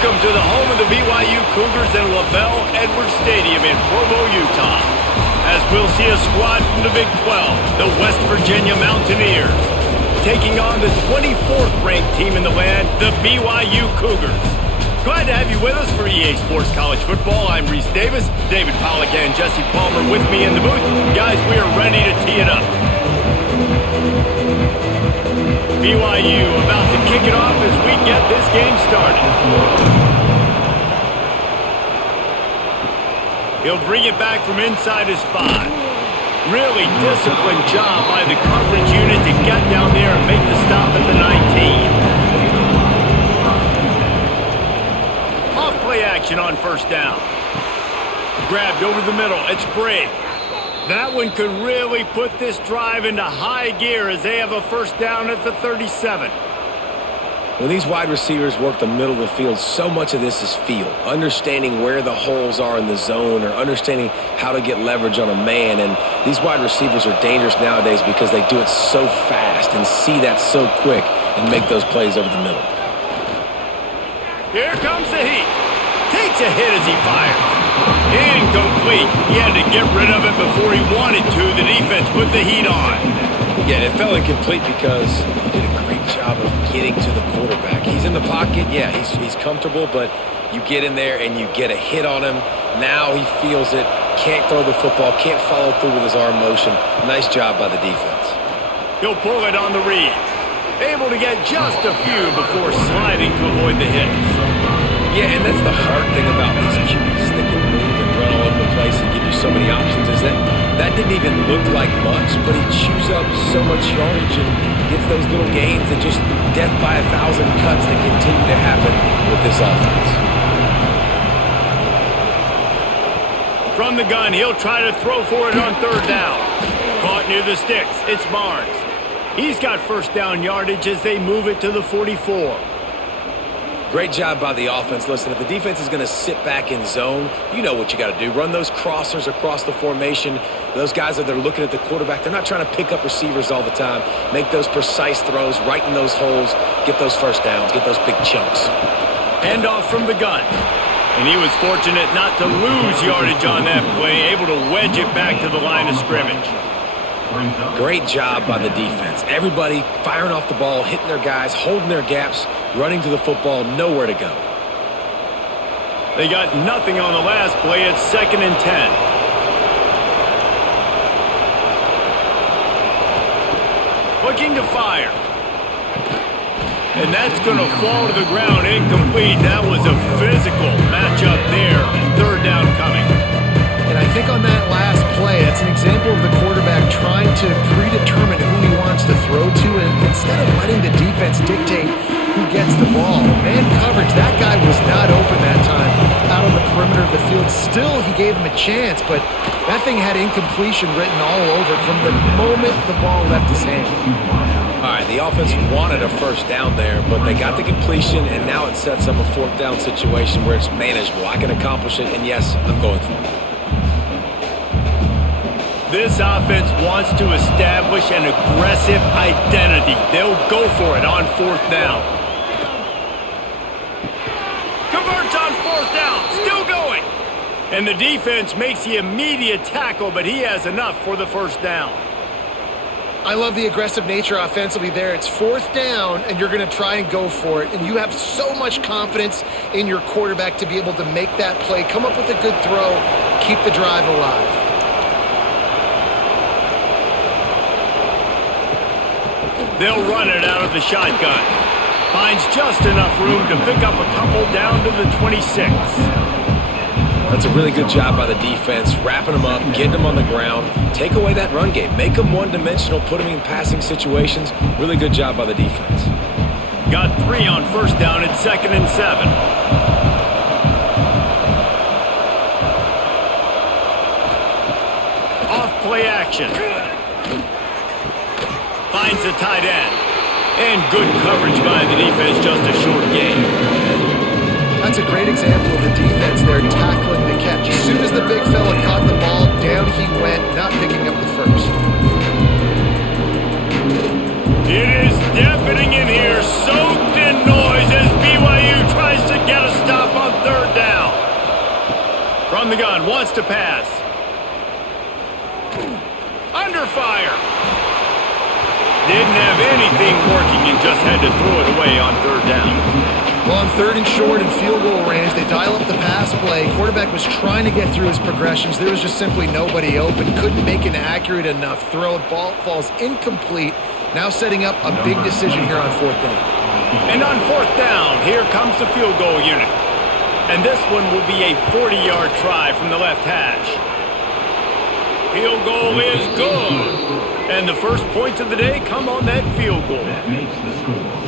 Welcome to the home of the BYU Cougars in LaVell Edwards Stadium in Provo, Utah. As we'll see a squad from the Big 12, the West Virginia Mountaineers, taking on the 24th ranked team in the land, the BYU Cougars. Glad to have you with us for EA Sports College Football. I'm Reese Davis, David Pollack and Jesse Palmer with me in the booth. Guys, we are ready to tee it up. BYU about to kick it off as we get this game started. He'll bring it back from inside his 5. Really disciplined job by the coverage unit to get down there and make the stop at the 19. Off-play action on first down. Grabbed over the middle. It's Briggs. That one could really put this drive into high gear as they have a first down at the 37. When these wide receivers work the middle of the field, so much of this is feel. Understanding where the holes are in the zone or understanding how to get leverage on a man. And these wide receivers are dangerous nowadays because they do it so fast and see that so quick and make those plays over the middle. Here comes the heat. Takes a hit as he fires. Incomplete. He had to get rid of it before he wanted to. The defense put the heat on. Yeah, it fell incomplete because he did a great job of getting to the quarterback. He's in the pocket. Yeah, he's comfortable, but you get in there and you get a hit on him. Now he feels it. Can't throw the football. Can't follow through with his arm motion. Nice job by the defense. He'll pull it on the read. Able to get just a few before sliding to avoid the hits. Yeah, and that's the hard thing about these QBs that can move and run all over the place and give you so many options is that didn't even look like much, but he chews up so much yardage and gets those little gains that just death by 1,000 cuts that continue to happen with this offense. From the gun, he'll try to throw for it on third down. Caught near the sticks. It's Barnes. He's got first down yardage as they move it to the 44. Great job by the offense. Listen, if the defense is going to sit back in zone, you know what you got to do. Run those crossers across the formation. Those guys that are looking at the quarterback, they're not trying to pick up receivers all the time. Make those precise throws right in those holes. Get those first downs. Get those big chunks. Hand off from the gun. And he was fortunate not to lose yardage on that play, able to wedge it back to the line of scrimmage. Great job by the defense. Everybody firing off the ball, hitting their guys, holding their gaps, running to the football, nowhere to go. They got nothing on the last play. It's 2nd and 10. Looking to fire. And that's going to fall to the ground, incomplete. That was a physical matchup there. Third down coming. And I think on that last play, that's an example of the quarterback trying to predetermine who he wants to throw to, and instead of letting the defense dictate who gets the ball. Man coverage, that guy was not open that time out on the perimeter of the field. Still, he gave him a chance, but that thing had incompletion written all over it from the moment the ball left his hand. All right, the offense wanted a first down there, but they got the completion, and now it sets up a 4th down situation where it's manageable. I can accomplish it, and yes, I'm going for it. This offense wants to establish an aggressive identity. They'll go for it on 4th down. Converts on 4th down. Still going. And the defense makes the immediate tackle, but he has enough for the first down. I love the aggressive nature offensively there. It's 4th down, and you're going to try and go for it. And you have so much confidence in your quarterback to be able to make that play, come up with a good throw, keep the drive alive. They'll run it out of the shotgun. Finds just enough room to pick up a couple down to the 26. That's a really good job by the defense, wrapping them up, getting them on the ground, take away that run game, make them one-dimensional, put them in passing situations. Really good job by the defense. Got 3 on first down at 2nd and 7. Off play action. Finds the tight end. And good coverage by the defense, just a short gain. That's a great example of the defense there tackling the catch. As soon as the big fella caught the ball, down he went, not picking up the first. It is deafening in here, soaked in noise as BYU tries to get a stop. from the gun, wants to pass. Under fire. Didn't have anything working and just had to throw it away on third down. Well, on third and short and field goal range, they dial up the pass play. Quarterback was trying to get through his progressions. There was just simply nobody open. Couldn't make an accurate enough throw. Ball falls incomplete. Now setting up a big decision here on fourth down. And on fourth down, here comes the field goal unit. And this one will be a 40-yard try from the left hash. Field goal is good. And the first points of the day come on that field goal.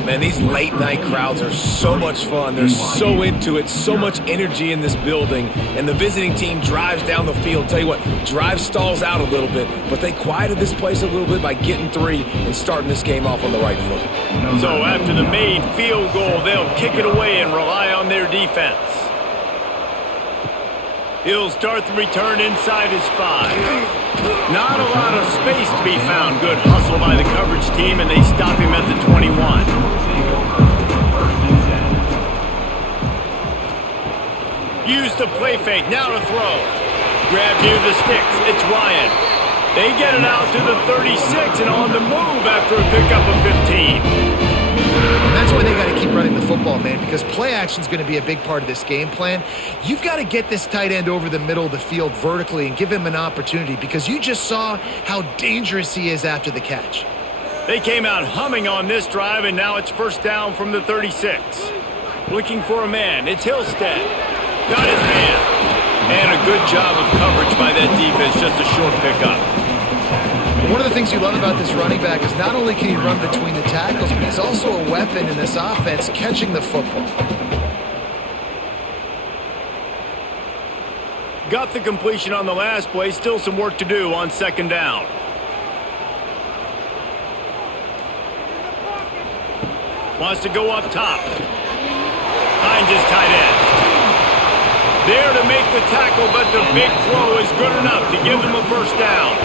Man, these late-night crowds are so much fun. They're so into it, so much energy in this building. And the visiting team drives down the field. Tell you what, drive stalls out a little bit, but they quieted this place a little bit by getting three and starting this game off on the right foot. So after the made field goal, they'll kick it away and rely on their defense. He'll start the return inside his 5. Not a lot of space to be found. Good hustle by the coverage team, and they stop him at the 21. Use the play fake, now to throw. Grab near the sticks, it's Ryan. They get it out to the 36 and on the move after a pickup of 15. And that's why they got to keep running the football, man, because play action is going to be a big part of this game plan. You've got to get this tight end over the middle of the field vertically and give him an opportunity because you just saw how dangerous he is after the catch. They came out humming on this drive, and now it's first down from the 36. Looking for a man. It's Hillstead. Got his man. And a good job of coverage by that defense, just a short pickup. One of the things you love about this running back is not only can he run between the tackles, but he's also a weapon in this offense catching the football. Got the completion on the last play. Still some work to do on second down. Wants to go up top. Finds his tight end. There to make the tackle, but the big throw is good enough to give them a first down.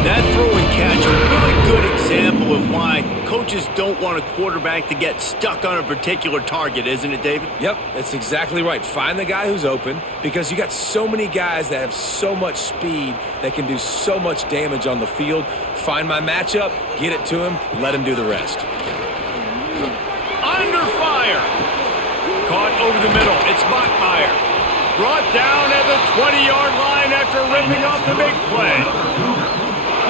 That throw and catch, a really good example of why coaches don't want a quarterback to get stuck on a particular target, isn't it, David? Yep, that's exactly right. Find the guy who's open because you got so many guys that have so much speed that can do so much damage on the field. Find my matchup, get it to him, let him do the rest. Under fire. Caught over the middle. It's Mockmeyer. Brought down at the 20-yard line after ripping off the big play.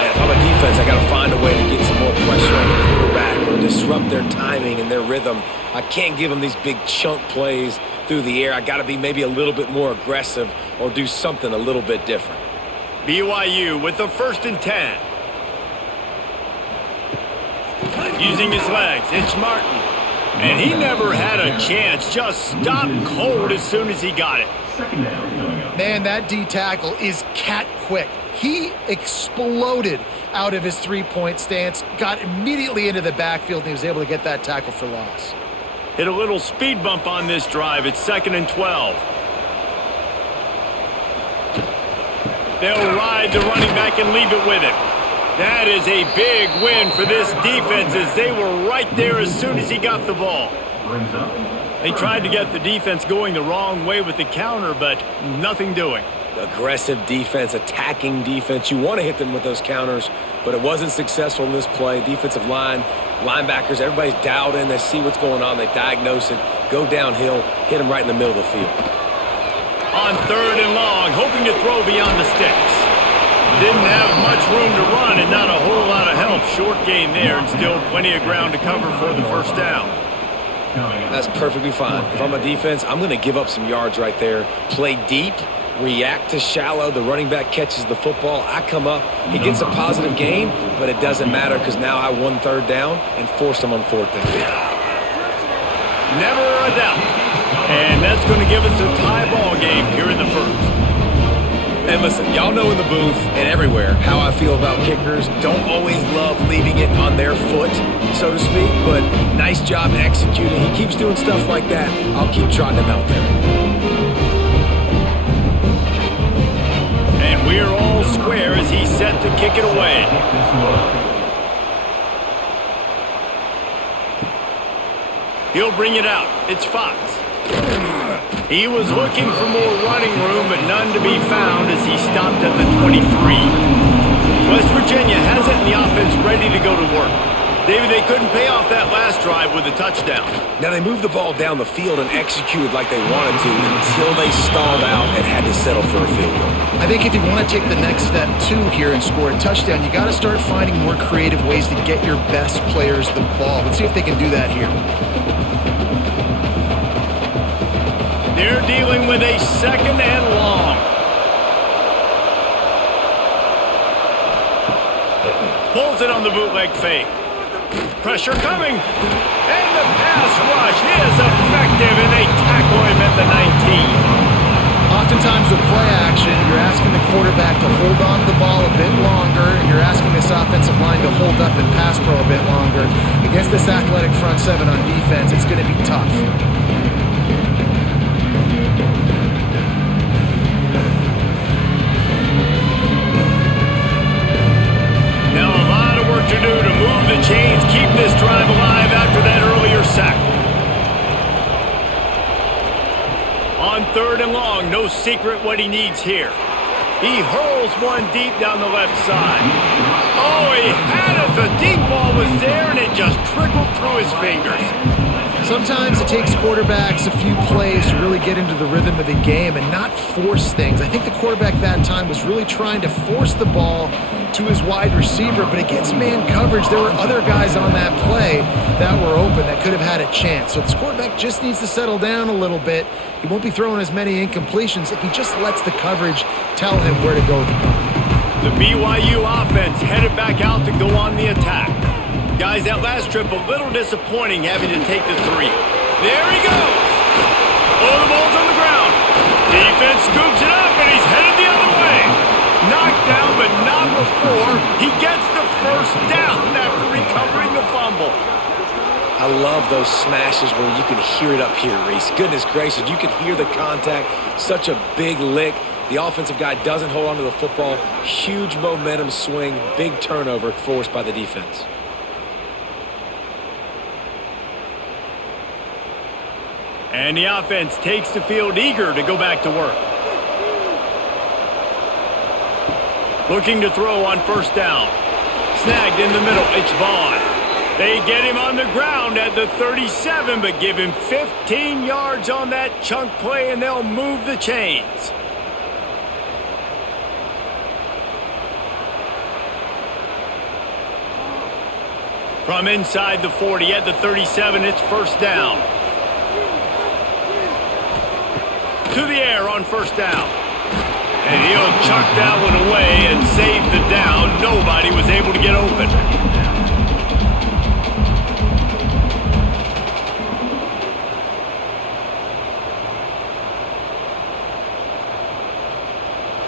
Man, if I'm a defense, I got to find a way to get some more pressure on the quarterback or disrupt their timing and their rhythm. I can't give them these big chunk plays through the air. I got to be maybe a little bit more aggressive or do something a little bit different. BYU with the 1st and 10. Using his legs, it's Martin. And he never had a chance. Just stopped cold as soon as he got it. Man, that D tackle is cat quick. He exploded out of his three-point stance, got immediately into the backfield, and he was able to get that tackle for loss. Hit a little speed bump on this drive. It's 2nd and 12. They'll ride the running back and leave it with him. That is a big win for this defense as they were right there as soon as he got the ball. They tried to get the defense going the wrong way with the counter, but nothing doing. Aggressive defense, attacking defense. You want to hit them with those counters, but it wasn't successful in this play. Defensive line, linebackers, everybody's dialed in. They see what's going on. They diagnose it, go downhill, hit them right in the middle of the field. On 3rd and long, hoping to throw beyond the sticks. Didn't have much room to run and not a whole lot of help. Short game there and still plenty of ground to cover for the first down. That's perfectly fine. If I'm a defense, I'm going to give up some yards right there. Play deep, react to shallow. The running back catches the football. I come up. He gets a positive gain, but it doesn't matter because now I won 3rd down and forced him on 4th down. Never a doubt. And that's going to give us a tie ball game here in the first. And listen, y'all know in the booth and everywhere how I feel about kickers. Don't always love leaving it on their foot, so to speak, but nice job executing. He keeps doing stuff like that. I'll keep trotting him out there. And we're all square as he's set to kick it away. He'll bring it out. It's Fox. He was looking for more running room, but none to be found as he stopped at the 23. West Virginia has it in the offense ready to go to work. David, they couldn't pay off that last drive with a touchdown. Now, they moved the ball down the field and executed like they wanted to until they stalled out and had to settle for a field goal. I think if you want to take the next step, too, here and score a touchdown, you got to start finding more creative ways to get your best players the ball. Let's see if they can do that here. They're dealing with a 2nd and long. Pulls it on the bootleg fake. Pressure coming. And the pass rush is effective, and they tackle him at the 19. Oftentimes with play action, you're asking the quarterback to hold on to the ball a bit longer, and you're asking this offensive line to hold up and pass pro a bit longer. Against this athletic front seven on defense, it's going to be tough. Now a lot of work to do to move the chains, keep this drive alive after that earlier sack. On 3rd and long, no secret what he needs here. He hurls one deep down the left side. Oh, he had it. The deep ball was there, and it just trickled through his fingers. Sometimes it takes quarterbacks a few plays to really get into the rhythm of the game and not force things. I think the quarterback that time was really trying to force the ball to his wide receiver, but against man coverage, there were other guys on that play that were open that could have had a chance. So this quarterback just needs to settle down a little bit. He won't be throwing as many incompletions if he just lets the coverage tell him where to go with the ball. The BYU offense headed back out to go on the attack. Guys, that last trip a little disappointing having to take the 3. There he goes. Oh, the ball's on the ground. Defense scoops it up, and he's headed the other way. Knocked down, but not before he gets the first down after recovering the fumble. I love those smashes where you can hear it up here, Reese. Goodness gracious, you can hear the contact. Such a big lick. The offensive guy doesn't hold on to the football. Huge momentum swing, big turnover forced by the defense. And the offense takes the field eager to go back to work. Looking to throw on 1st down. Snagged in the middle, it's Vaughn. They get him on the ground at the 37, but give him 15 yards on that chunk play, and they'll move the chains. From inside the 40 at the 37, it's 1st down. To the air on 1st down. And he'll chuck that one away and save the down. Nobody was able to get open.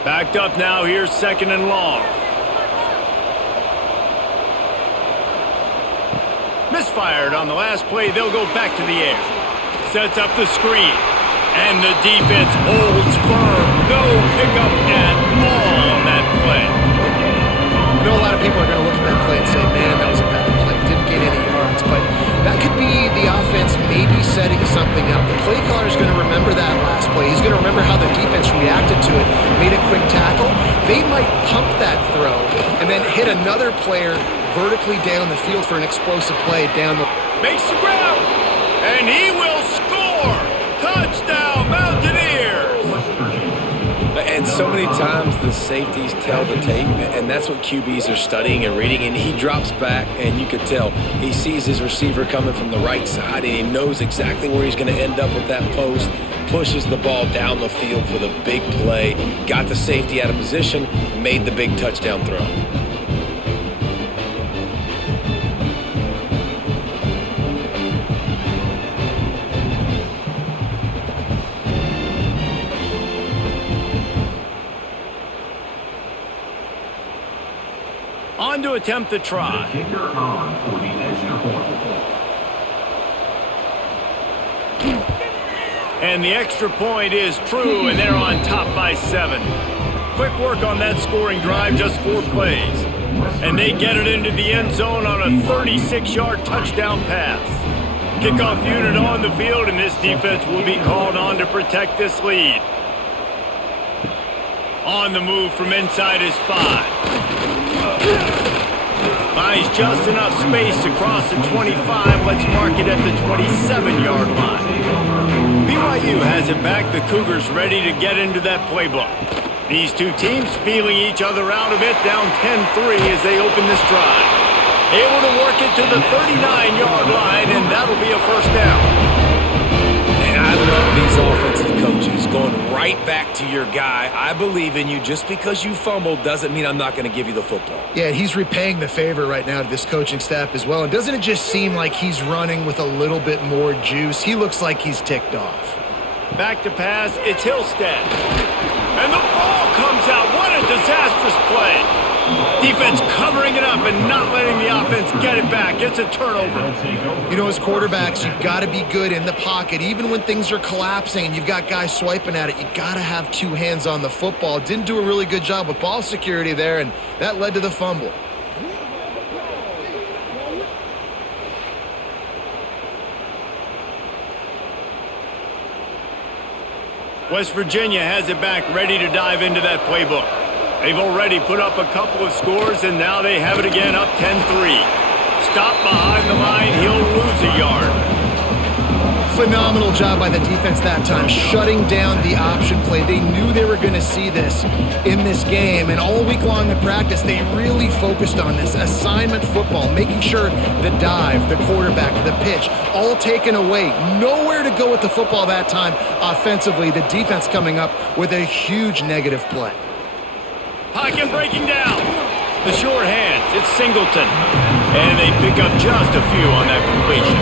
Backed up now, here's 2nd and long. Misfired on the last play, they'll go back to the air. Sets up the screen. And the defense holds firm. No pickup at all on that play. I know a lot of people are going to look at that play and say, man, that was a bad play. Didn't get any yards. But that could be the offense maybe setting something up. The play caller is going to remember that last play. He's going to remember how the defense reacted to it, made a quick tackle. They might pump that throw and then hit another player vertically down the field for an explosive play down the... Makes the grab, and he will score! Touchdown, Mountaineers! And so many times the safeties tell the tape, and that's what QBs are studying and reading, and he drops back, and you could tell he sees his receiver coming from the right side, and he knows exactly where he's going to end up with that post, pushes the ball down the field for the big play, got the safety out of position, made the big touchdown throw. On to attempt the try. And the extra point is true, and they're on top by 7. Quick work on that scoring drive, just 4 plays. And they get it into the end zone on a 36-yard touchdown pass. kickoff unit on the field, and this defense will be called on to protect this lead. On the move from inside his 5. Finds just enough space to cross the 25. Let's mark it at the 27-yard line. BYU has it back. The Cougars ready to get into that playbook. These two teams feeling each other out a bit, down 10-3 as they open this drive. Able to work it to the 39-yard line, and that'll be a first down. And I love these offensive coaches going right back to your guy. I believe in you. Just because you fumbled doesn't mean I'm not going to give you the football. Yeah, he's repaying the favor right now to this coaching staff as well. And doesn't it just seem like he's running with a little bit more juice? He looks like he's ticked off. Back to pass, it's Hillstead. And the ball comes out. What a disastrous play. Defense covering it up and not letting the offense get it back. It's a turnover. You know, as quarterbacks, you've got to be good in the pocket. Even when things are collapsing and you've got guys swiping at it, you've got to have two hands on the football. Didn't do a really good job with ball security there, and that led to the fumble. West Virginia has it back, ready to dive into that playbook. They've already put up a couple of scores, and now they have it again, up 10-3. Stop behind the line, he'll lose a yard. Phenomenal job by the defense that time, shutting down the option play. They knew they were going to see this in this game, and all week long in practice, they really focused on this assignment football, making sure the dive, the quarterback, the pitch, all taken away. Nowhere to go with the football that time offensively. The defense coming up with a huge negative play. Pocket breaking down. The short hands, it's Singleton. And they pick up just a few on that completion.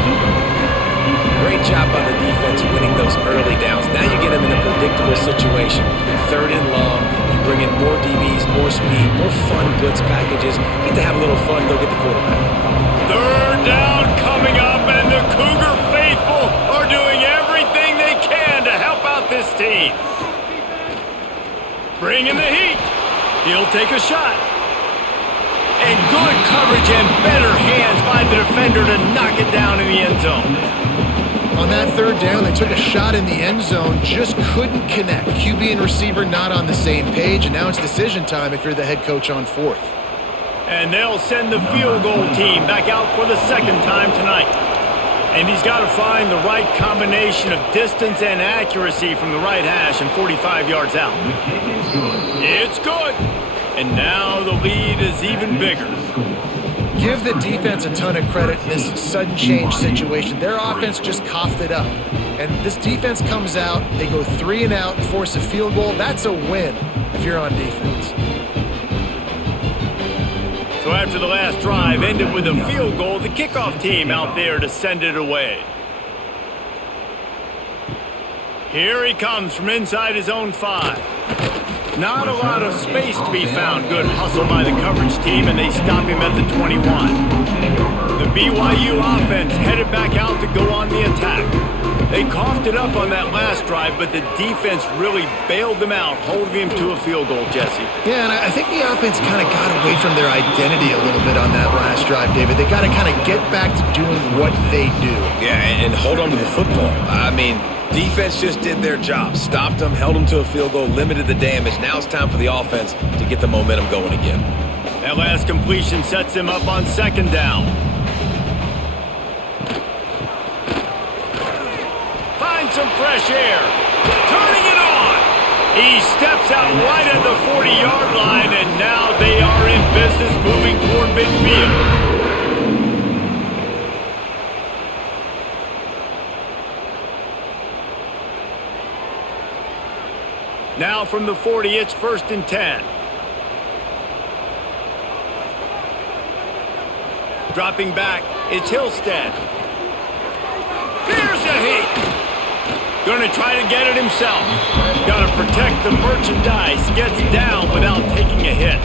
Great job by the defense winning those early downs. Now you get them in a predictable situation. 3rd and long, you bring in more DBs, more speed, more fun blitz packages. Get to have a little fun, go get the quarterback. 3rd down coming up, and the Cougar faithful are doing everything they can to help out this team. Bring in the heat. He'll take a shot. And good coverage and better hands by the defender to knock it down in the end zone. On that 3rd down, they took a shot in the end zone, just couldn't connect. QB and receiver not on the same page, and now it's decision time if you're the head coach on 4th. And they'll send the field goal team back out for the 2nd time tonight. And he's got to find the right combination of distance and accuracy from the right hash and 45 yards out. It's good. And now the lead is even bigger. Give the defense a ton of credit in this sudden change situation. Their offense just coughed it up. And this defense comes out, they go 3 and out and force a field goal. That's a win if you're on defense. So after the last drive ended with a field goal, the kickoff team out there to send it away. Here he comes from inside his own 5. Not a lot of space to be found. Good hustle by the coverage team, and they stop him at the 21. The BYU offense headed back out to go on the attack. They coughed it up on that last drive, but the defense really bailed them out, holding him to a field goal, Jesse. Yeah, and I think the offense kind of got away from their identity a little bit on that last drive, David. They got to kind of get back to doing what they do. Yeah, and hold on to the football. I mean, defense just did their job. Stopped them, held them to a field goal, limited the damage. Now it's time for the offense to get the momentum going again. That last completion sets him up on 2nd down. Finds some fresh air. Turning it on. He steps out right at the 40-yard line, and now they are in business moving toward midfield. Now from the 40, it's 1st and 10. Dropping back, it's Hillstead. Here's a heat. Going to try to get it himself. Got to protect the merchandise. Gets down without taking a hit.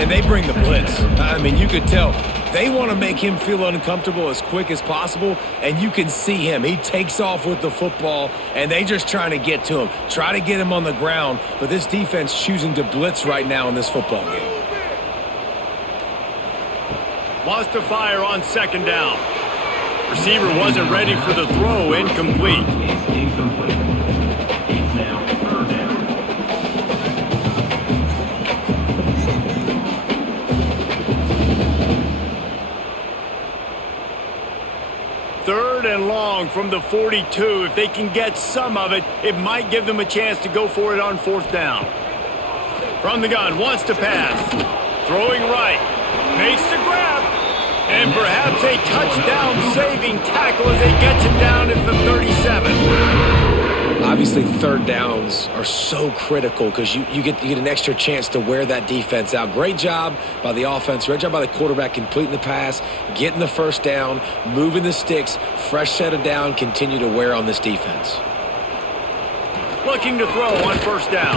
And they bring the blitz. I mean, you could tell they want to make him feel uncomfortable as quick as possible, and you can see him. He takes off with the football, and they just trying to get to him, try to get him on the ground, but this defense choosing to blitz right now in this football game. Lost to fire on 2nd down. Receiver wasn't ready for the throw, incomplete. Third and long from the 42. If they can get some of it, it might give them a chance to go for it on fourth down. From the gun, wants to pass. Throwing right. Makes the grab. And perhaps a touchdown-saving tackle as they get him down at the 37. Obviously, third downs are so critical because you get an extra chance to wear that defense out. Great job by the offense. Great job by the quarterback completing the pass, getting the first down, moving the sticks, fresh set of down, continue to wear on this defense. Looking to throw on first down.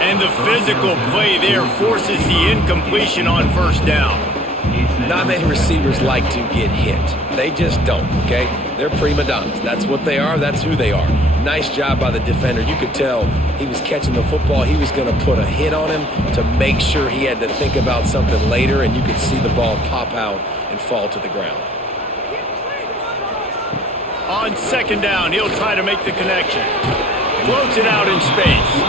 And the physical play there forces the incompletion on first down. Not many receivers like to get hit. They just don't, okay? They're prima donnas. That's what they are. That's who they are. Nice job by the defender. You could tell he was catching the football. He was going to put a hit on him to make sure he had to think about something later, and you could see the ball pop out and fall to the ground. On second down, he'll try to make the connection. Floats it out in space.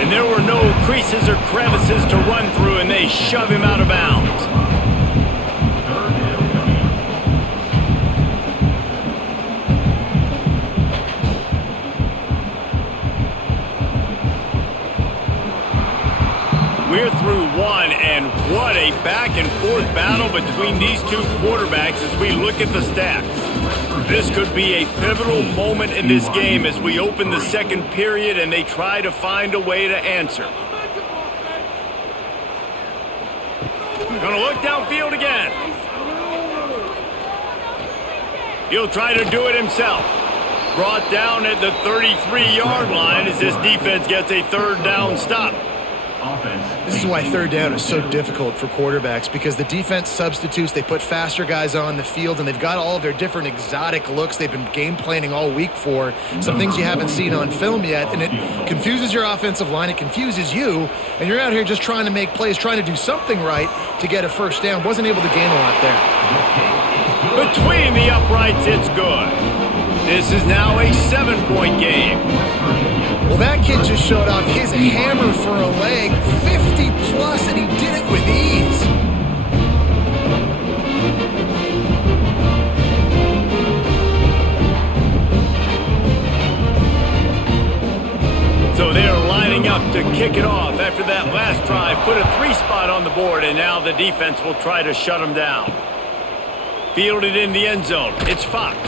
And there were no creases or crevices to run through, and they shove him out of bounds. We're through one, and what a back-and-forth battle between these two quarterbacks as we look at the stats. This could be a pivotal moment in this game as we open the second period and they try to find a way to answer. Going to look downfield again. He'll try to do it himself. Brought down at the 33-yard line as this defense gets a third down stop. This is why third down is so difficult for quarterbacks, because the defense substitutes, they put faster guys on the field, and they've got all of their different exotic looks they've been game planning all week for, some things you haven't seen on film yet, and it confuses your offensive line, it confuses you, and you're out here just trying to make plays, trying to do something right to get a first down. Wasn't able to gain a lot there. Between the uprights, it's good. This is now a 7-point game. Well, that kid just showed off his hammer for a leg, 50-plus, and he did it with ease. So they're lining up to kick it off after that last drive. Put a 3-spot on the board, and now the defense will try to shut them down. Fielded in the end zone. It's Fox.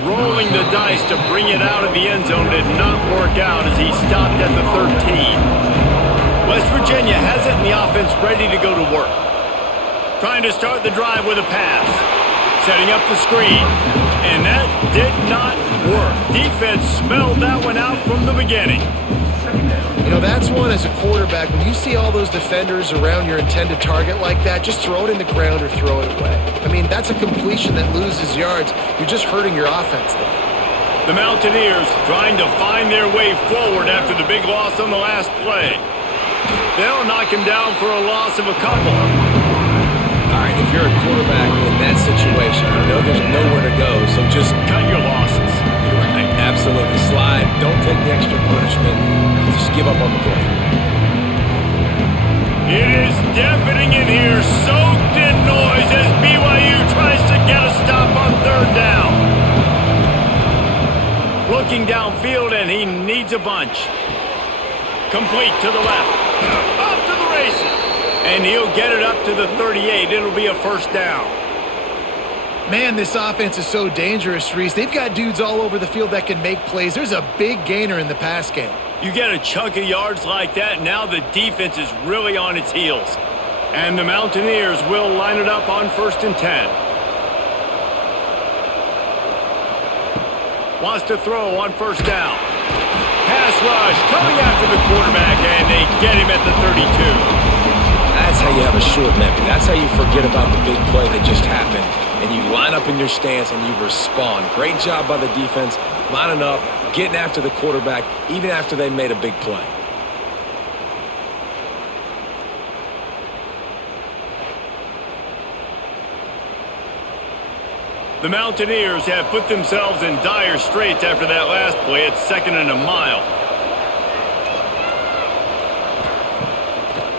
Rolling the dice to bring it out of the end zone did not work out as he stopped at the 13. West Virginia has it in the offense ready to go to work. Trying to start the drive with a pass. Setting up the screen. And that did not work. Defense smelled that one out from the beginning. You know, that's one as a quarterback. When you see all those defenders around your intended target like that, just throw it in the ground or throw it away. I mean, that's a completion that loses yards. You're just hurting your offense there. The Mountaineers trying to find their way forward after the big loss on the last play. They'll knock him down for a loss of a couple. All right, if you're a quarterback in that situation, I know there's nowhere to go, so just cut your losses. You're right, absolutely. Slide. Don't take the extra punishment. Just give up on the play. It is deafening in here, soaked in noise as BYU tries to get a stop on third down. Looking downfield, and he needs a bunch. Complete to the left. Off to the races. And he'll get it up to the 38. It'll be a first down. Man, this offense is so dangerous, Reese. They've got dudes all over the field that can make plays. There's a big gainer in the pass game. You get a chunk of yards like that, now the defense is really on its heels. And the Mountaineers will line it up on 1st and 10. Wants to throw on first down. Pass rush coming after the quarterback, and they get him at the 32. That's how you have a short memory. That's how you forget about the big play that just happened. And you line up in your stance and you respond. Great job by the defense, lining up, getting after the quarterback, even after they made a big play. The Mountaineers have put themselves in dire straits after that last play. It's 2nd and a mile.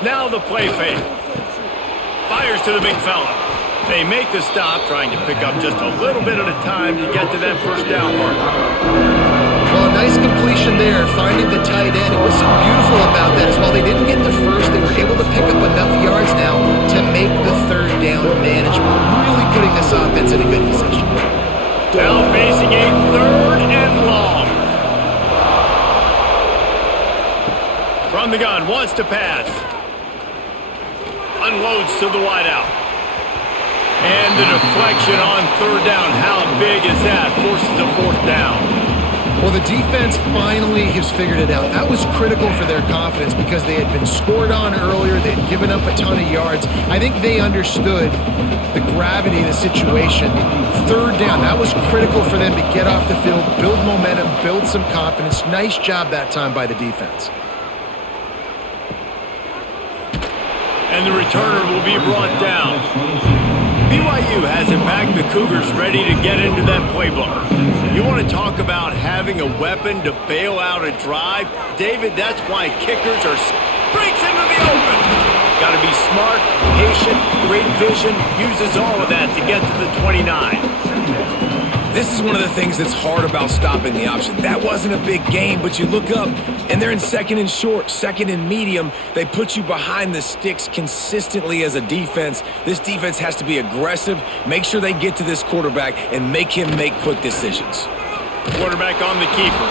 Now the play fake. Fires to the big fella. They make the stop, trying to pick up just a little bit at a time to get to that first down mark. Well, a nice completion there, finding the tight end. And what's so beautiful about that is while they didn't get the first, they were able to pick up enough yards now to make the 3rd down manageable. Really putting this offense in a good position. Now facing a 3rd and long. From the gun, wants to pass. Unloads to the wideout. And the deflection on 3rd down. How big is that? Forces a 4th down. Well, the defense finally has figured it out. That was critical for their confidence because they had been scored on earlier. They had given up a ton of yards. I think they understood the gravity of the situation. 3rd down, that was critical for them to get off the field, build momentum, build some confidence. Nice job that time by the defense. And the returner will be brought down. BYU has it back. The Cougars ready to get into that playbook. You want to talk about having a weapon to bail out a drive? David, that's why kickers are breaks into the open. Got to be smart, patient, great vision, uses all of that to get to the 29. This is one of the things that's hard about stopping the option. That wasn't a big game, but you look up, and they're in 2nd and short, 2nd and medium. They put you behind the sticks consistently as a defense. This defense has to be aggressive, make sure they get to this quarterback, and make him make quick decisions. Quarterback on the keeper.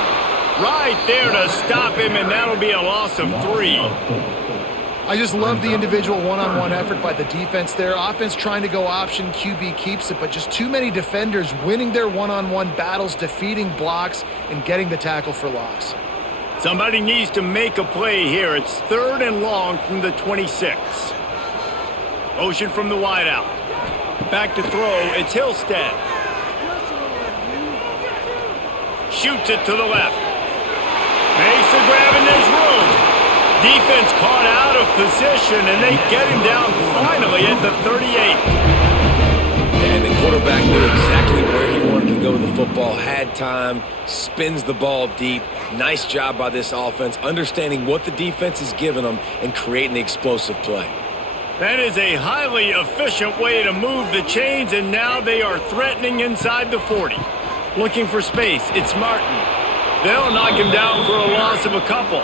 Right there to stop him, and that'll be a loss of 3. I just love the individual one-on-one effort by the defense there. Offense trying to go option, QB keeps it, but just too many defenders winning their one-on-one battles, defeating blocks, and getting the tackle for loss. Somebody needs to make a play here. It's 3rd and long from the 26. Motion from the wideout. Back to throw. It's Hillstead. Shoots it to the left. Makes the grab and there's room. Defense caught out of position, and they get him down finally at the 38. And the quarterback knew exactly where he wanted to go with the football, had time, spins the ball deep. Nice job by this offense, understanding what the defense is giving them and creating the explosive play. That is a highly efficient way to move the chains, and now they are threatening inside the 40. Looking for space, it's Martin. They'll knock him down for a loss of a couple.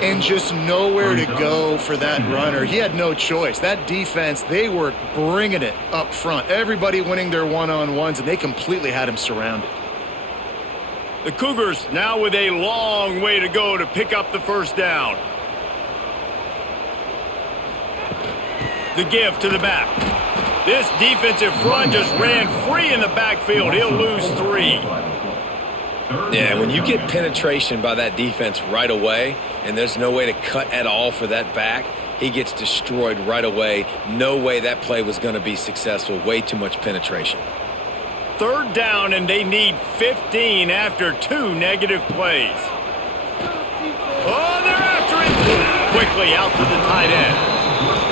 And just nowhere to go for that runner. He had no choice. That defense, they were bringing it up front. Everybody winning their one-on-ones, and they completely had him surrounded. The Cougars now with a long way to go to pick up the 1st down. The give to the back. This defensive front just ran free in the backfield. He'll lose 3. Yeah, when you get penetration by that defense right away, and there's no way to cut at all for that back, he gets destroyed right away. No way that play was going to be successful. Way too much penetration. 3rd down, and they need 15 after 2 negative plays. Oh, they're after him. Quickly out to the tight end.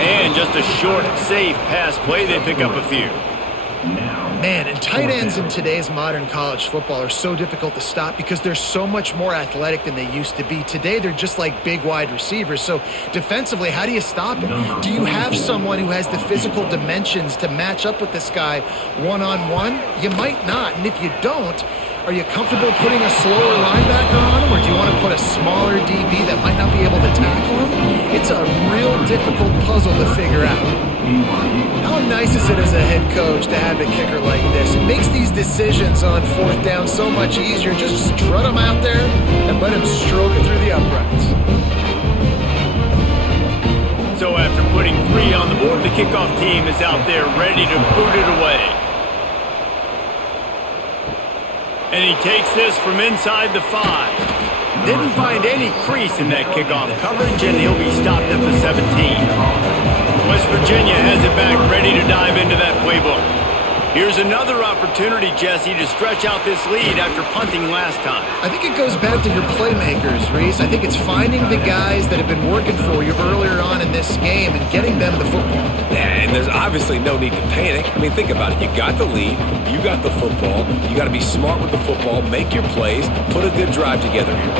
And just a short, safe pass play. They pick up a few. Man, and tight ends in today's modern college football are so difficult to stop because they're so much more athletic than they used to be. Today, they're just like big wide receivers. So defensively, how do you stop it? Do you have someone who has the physical dimensions to match up with this guy one-on-one? You might not. And if you don't, are you comfortable putting a slower linebacker on him, or do you want to put a smaller DB that might not be able to tackle him? It's a real difficult puzzle to figure out. How nice is it as a head coach to have a kicker like this? It makes these decisions on 4th down so much easier. Just strut him out there and let him stroke it through the uprights. So after putting 3 on the board, the kickoff team is out there ready to boot it away. And he takes this from inside the 5. Didn't find any crease in that kickoff coverage, and he'll be stopped at the 17. West Virginia has it back, ready to dive into that playbook. Here's another opportunity, Jesse, to stretch out this lead after punting last time. I think it goes back to your playmakers, Reese. I think it's finding the guys that have been working for you earlier on in this game and getting them the football. Yeah, and there's obviously no need to panic. I mean, think about it. You got the lead. You got the football. You got to be smart with the football, make your plays, put a good drive together here.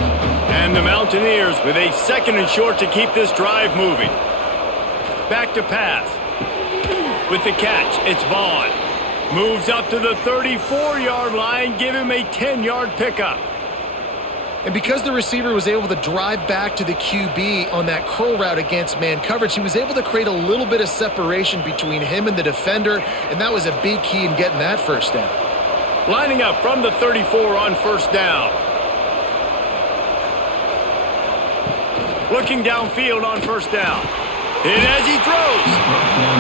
And the Mountaineers with a 2nd and short to keep this drive moving. Back to pass. With the catch, it's Vaughn. Moves up to the 34-yard line, give him a 10-yard pickup. And because the receiver was able to drive back to the QB on that curl route against man coverage, he was able to create a little bit of separation between him and the defender, and that was a big key in getting that first down. Lining up from the 34 on first down. Looking downfield on first down. And as he throws,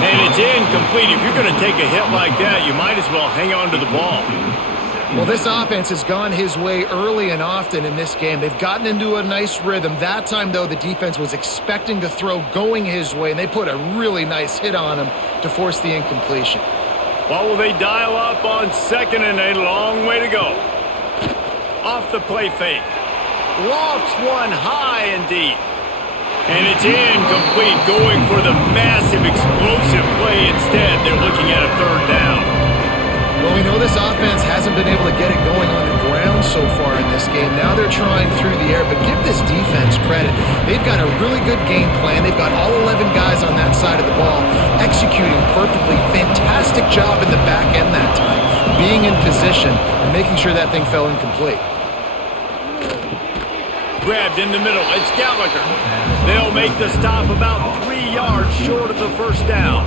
and it's incomplete. If you're going to take a hit like that, you might as well hang on to the ball. Well, this offense has gone his way early and often in this game. They've gotten into a nice rhythm. That time, though, the defense was expecting to throw going his way, and they put a really nice hit on him to force the incompletion. Well, will they dial up on 2nd and a long way to go? Off the play fake. Lofts one high and deep. And it's incomplete, going for the massive explosive play instead. They're looking at a 3rd down. Well, we know this offense hasn't been able to get it going on the ground so far in this game. Now they're trying through the air, but give this defense credit. They've got a really good game plan. They've got all 11 guys on that side of the ball executing perfectly. Fantastic job in the back end that time, being in position and making sure that thing fell incomplete. Grabbed in the middle, it's Gallagher. They'll make the stop about 3 yards short of the first down.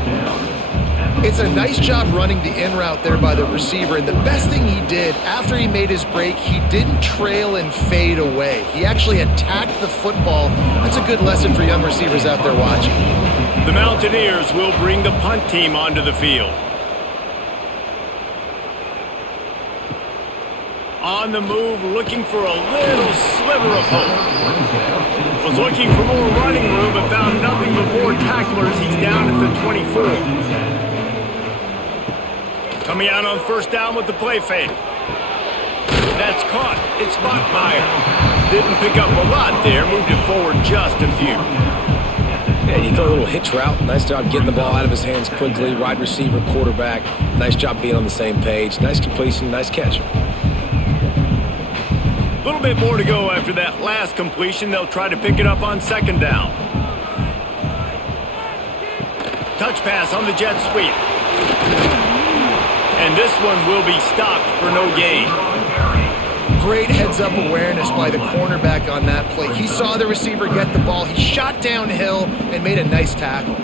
It's a nice job running the in route there by the receiver, and the best thing he did after he made his break, he didn't trail and fade away. He actually attacked the football. That's a good lesson for young receivers out there watching. The Mountaineers will bring the punt team onto the field. On the move, looking for a little sliver of hope. Was looking for more running room, but found nothing but more tacklers. He's down at the 24. Coming out on first down with the play fake. That's caught. It's Bachmeyer. Didn't pick up a lot there. Moved it forward just a few. And you throw a little hitch route. Nice job getting the ball out of his hands quickly. Wide receiver, quarterback. Nice job being on the same page. Nice completion, nice catch. A little bit more to go after that last completion. They'll try to pick it up on 2nd down. Touch pass on the jet sweep. And this one will be stopped for no gain. Great heads-up awareness by the cornerback on that play. He saw the receiver get the ball. He shot downhill and made a nice tackle.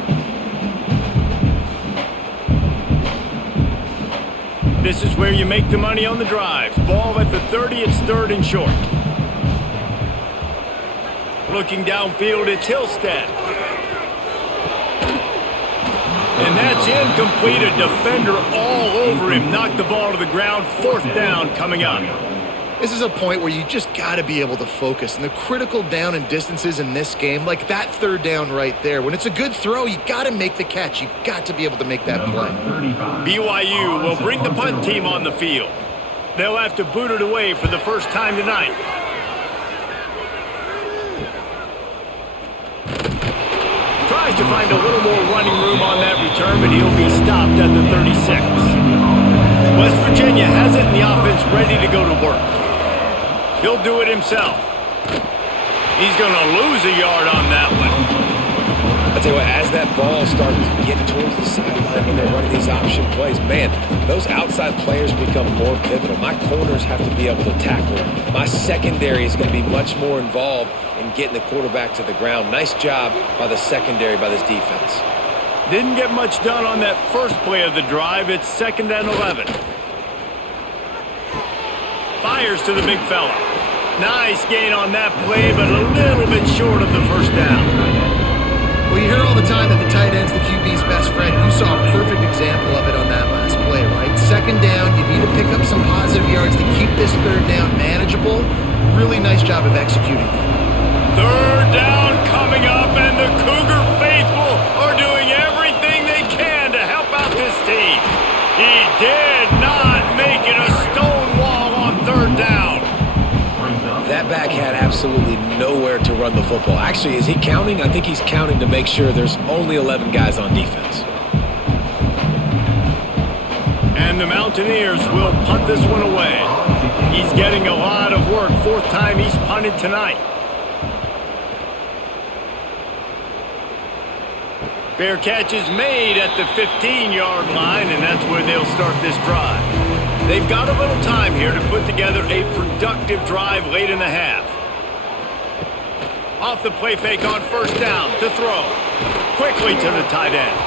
This is where you make the money on the drives. Ball at the 30, it's 3rd and short. Looking downfield, it's Hillstead. And that's incomplete. A defender all over him. Knocked the ball to the ground. 4th down coming up. This is a point where you just got to be able to focus. And the critical down and distances in this game, like that 3rd down right there, when it's a good throw, you got to make the catch. You've got to be able to make that play. BYU will bring the punt team on the field. They'll have to boot it away for the first time tonight. Tries to find a little more running room on that return, but he'll be stopped at the 36. West Virginia has it in the offense ready to go to work. He'll do it himself. He's going to lose a yard on that one. I'll tell you what, as that ball starts to get towards the sideline when they're running these option plays, man, those outside players become more pivotal. My corners have to be able to tackle. My secondary is going to be much more involved in getting the quarterback to the ground. Nice job by the secondary, by this defense. Didn't get much done on that first play of the drive. It's 2nd and 11. Fires to the big fella. Nice gain on that play, but a little bit short of the first down. Well, you hear all the time that the tight end's the QB's best friend. You saw a perfect example of it on that last play, right? 2nd down, you need to pick up some positive yards to keep this 3rd down manageable. Really nice job of executing. 3rd down coming up, and the Cougar faithful are doing everything they can to help out this team. He did That back had absolutely nowhere to run the football. Actually, is he counting? I think he's counting to make sure there's only 11 guys on defense. And the Mountaineers will punt this one away. He's getting a lot of work. Fourth time he's punted tonight. Fair catch is made at the 15-yard line, and that's where they'll start this drive. They've got a little time here to put together a productive drive late in the half. Off the play fake on first down to throw. Quickly to the tight end.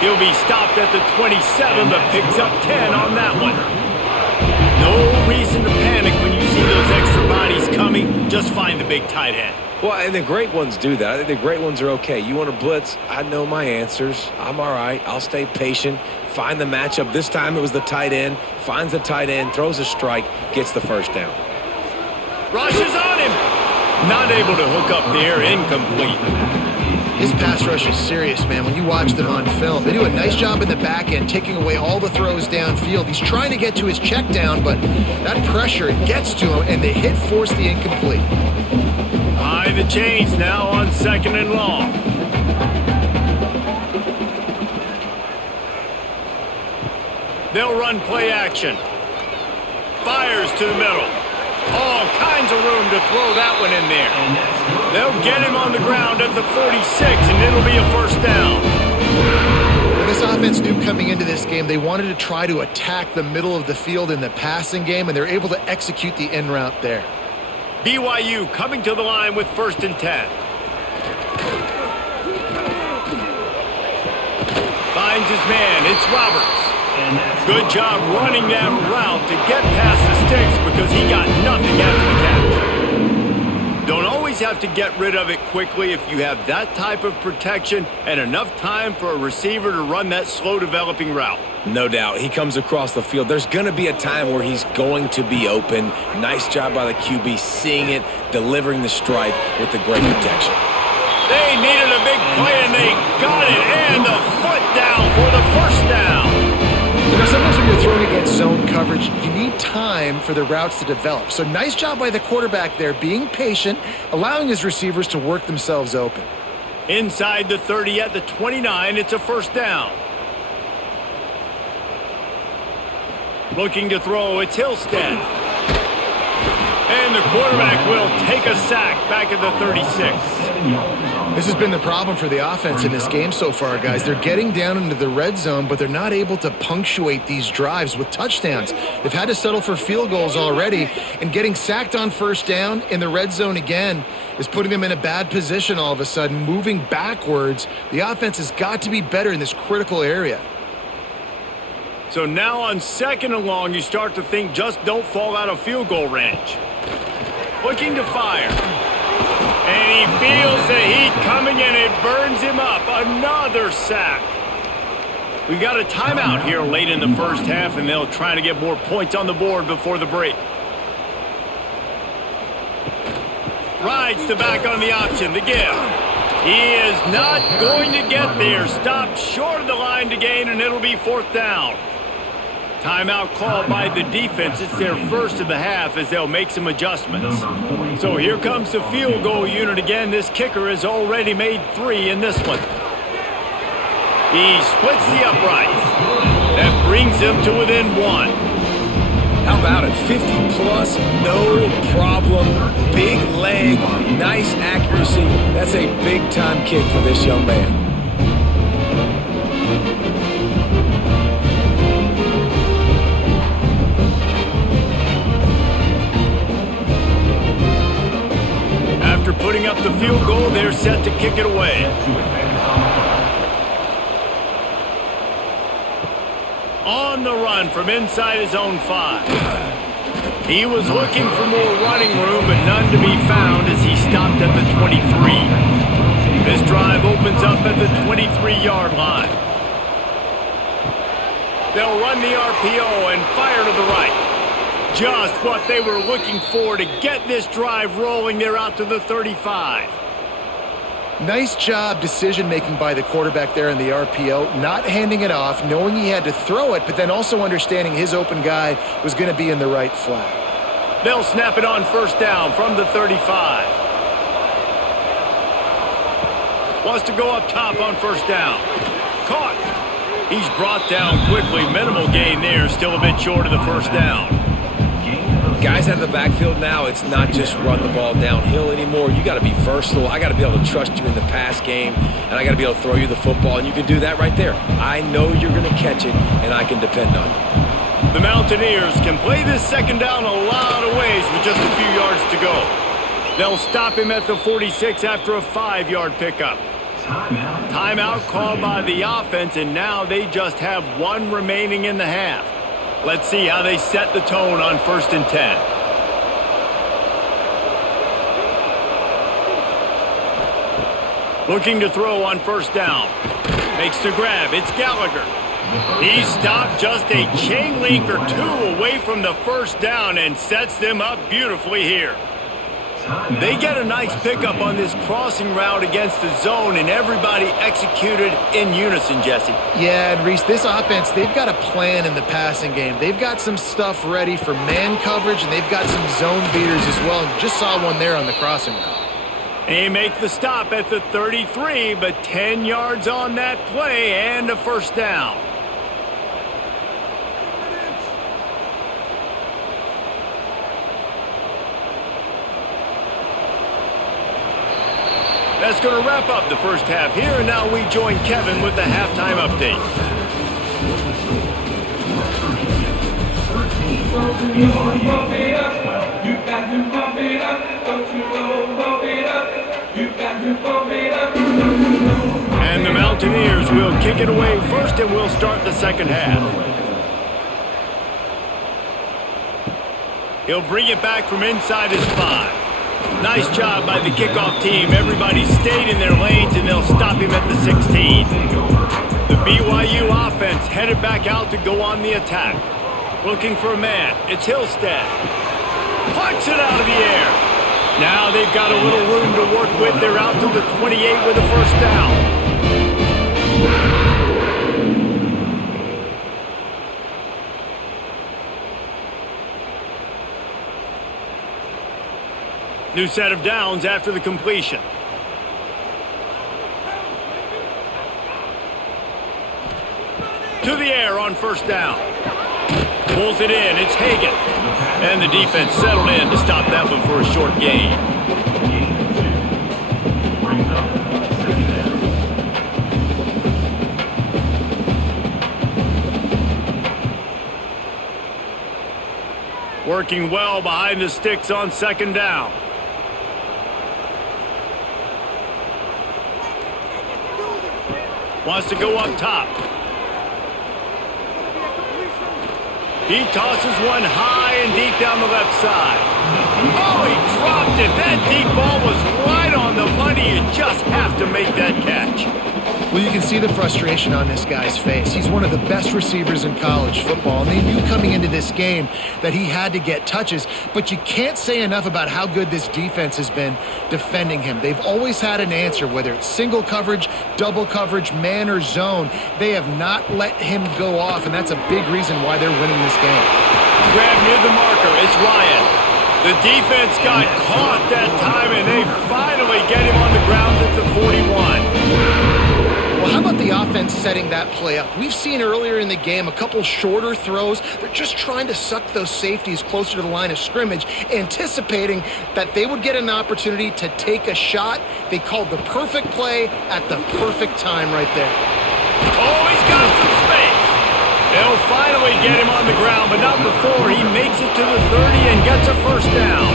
He'll be stopped at the 27, but picks up 10 on that one. No reason to panic when you see those extra bodies coming. Just find the big tight end. Well, and the great ones do that. I think the great ones are okay. You want to blitz? I know my answers. I'm all right. I'll stay patient. Find the matchup. This time it was the tight end. Finds the tight end, throws a strike, gets the first down. Rushes on him. Not able to hook up there. Incomplete. His pass rush is serious, man. When you watch them on film, they do a nice job in the back end, taking away all the throws downfield. He's trying to get to his check down, but that pressure gets to him, and the hit forced the incomplete. High the chains now on 2nd and long. They'll run play action. Fires to the middle. All kinds of room to throw that one in there. They'll get him on the ground at the 46, and it'll be a first down. This offense knew coming into this game they wanted to try to attack the middle of the field in the passing game, and they're able to execute the in route there. BYU coming to the line with 1st and 10. Finds his man. It's Roberts. Good job running that route to get past the sticks because he got nothing after the catch. Don't always have to get rid of it quickly if you have that type of protection and enough time for a receiver to run that slow developing route. No doubt. He comes across the field. There's going to be a time where he's going to be open. Nice job by the QB seeing it, delivering the strike with the great protection. They needed a big play, and they got it. And the foot down for the first down. Sometimes when you're throwing against zone coverage, you need time for the routes to develop. So nice job by the quarterback there, being patient, allowing his receivers to work themselves open. Inside the 30 at the 29, it's a first down. Looking to throw, it's Hillstead. And the quarterback will take a sack back at the 36. This has been the problem for the offense in this game so far, guys. They're getting down into the red zone, but they're not able to punctuate these drives with touchdowns. They've had to settle for field goals already, and getting sacked on first down in the red zone again is putting them in a bad position all of a sudden, moving backwards. The offense has got to be better in this critical area. So now on 2nd and long, you start to think just don't fall out of field goal range. Looking to fire. And he feels the heat coming, and it burns him up. Another sack. We got a timeout here late in the first half, and they'll try to get more points on the board before the break. Rides the back on the option, the give. He is not going to get there. Stopped short of the line to gain, and it'll be 4th down. Timeout called by the defense. It's their first of the half as they'll make some adjustments. So here comes the field goal unit again. This kicker has already made 3 in this one. He splits the uprights. That brings him to within 1. How about it? 50-plus, no problem. Big leg, nice accuracy. That's a big-time kick for this young man. After putting up the field goal, they're set to kick it away. On the run from inside his own 5. He was looking for more running room, but none to be found as he stopped at the 23. This drive opens up at the 23-yard line. They'll run the RPO and fire to the right. Just what they were looking for to get this drive rolling. They're out to the 35. Nice job decision-making by the quarterback there in the RPO, not handing it off, knowing he had to throw it, but then also understanding his open guy was going to be in the right flat. They'll snap it on first down from the 35. Wants to go up top on first down. Caught. He's brought down quickly. Minimal gain there. Still a bit short of the first down. Guys out of the backfield now, it's not just run the ball downhill anymore. You got to be versatile. I got to be able to trust you in the pass game, and I got to be able to throw you the football, and you can do that right there. I know you're going to catch it, and I can depend on you. The Mountaineers can play this second down a lot of ways with just a few yards to go. They'll stop him at the 46 after a 5-yard pickup. Timeout called by the offense, and now they just have one remaining in the half. Let's see how they set the tone on 1st and 10. Looking to throw on first down. Makes the grab. It's Gallagher. He stopped just a chain link or two away from the first down and sets them up beautifully here. They get a nice pickup on this crossing route against the zone, and everybody executed in unison, Jesse. Yeah, and Reese, this offense, they've got a plan in the passing game. They've got some stuff ready for man coverage, and they've got some zone beaters as well. And just saw one there on the crossing route. They make the stop at the 33, but 10 yards on that play and a first down. That's going to wrap up the first half here, and now we join Kevin with the halftime update. And the Mountaineers will kick it away first, and we'll start the second half. He'll bring it back from inside his 5. Nice job by the kickoff team. Everybody stayed in their lanes, and they'll stop him at the 16. The BYU offense headed back out to go on the attack. Looking for a man. It's Hillstead. Punts it out of the air. Now they've got a little room to work with. They're out to the 28 with a first down. New set of downs after the completion. To the air on first down. Pulls it in. It's Hagan. And the defense settled in to stop that one for a short gain. Working well behind the sticks on second down. Wants to go up top. He tosses one high and deep down the left side. Oh, he dropped it. That deep ball was right on the money. You just have to make that catch. Well, you can see the frustration on this guy's face. He's one of the best receivers in college football, and they knew coming into this game that he had to get touches, but you can't say enough about how good this defense has been defending him. They've always had an answer, whether it's single coverage, double coverage, man or zone. They have not let him go off, and that's a big reason why they're winning this game. Grab near the marker. It's Ryan. The defense got caught that time, and they finally get him on the ground at the 41. Well, how about the offense setting that play up? We've seen earlier in the game a couple shorter throws. They're just trying to suck those safeties closer to the line of scrimmage, anticipating that they would get an opportunity to take a shot. They called the perfect play at the perfect time right there. Oh, he's got some space. They'll finally get him on the ground, but not before he makes it to the 30 and gets a first down.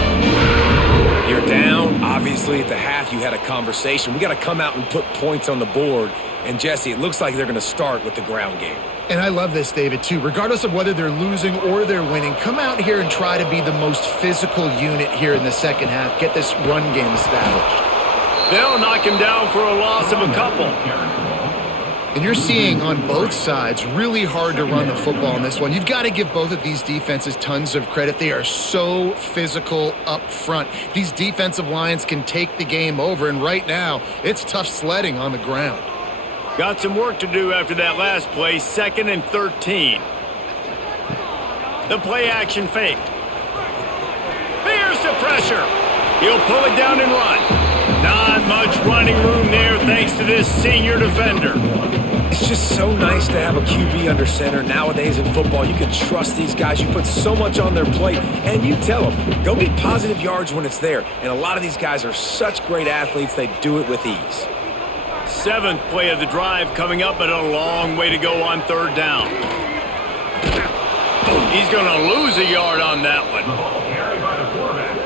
You're down. Obviously, at the half, you had a conversation. We got to come out and put points on the board. And, Jesse, it looks like they're going to start with the ground game. And I love this, David, too. Regardless of whether they're losing or they're winning, come out here and try to be the most physical unit here in the second half. Get this run game established. They'll knock him down for a loss of a couple. And you're seeing on both sides really hard to run the football in this one. You've got to give both of these defenses tons of credit. They are so physical up front. These defensive lines can take the game over, and right now, it's tough sledding on the ground. Got some work to do after that last play, 2nd and 13. The play action fake. pressure. He'll pull it down and run. Not much running room there thanks to this senior defender. It's just so nice to have a QB under center. Nowadays in football, you can trust these guys. You put so much on their plate, and you tell them, go get positive yards when it's there. And a lot of these guys are such great athletes, they do it with ease. 7th play of the drive coming up, but a long way to go on 3rd down. He's going to lose a yard on that one. The ball carried by the quarterback.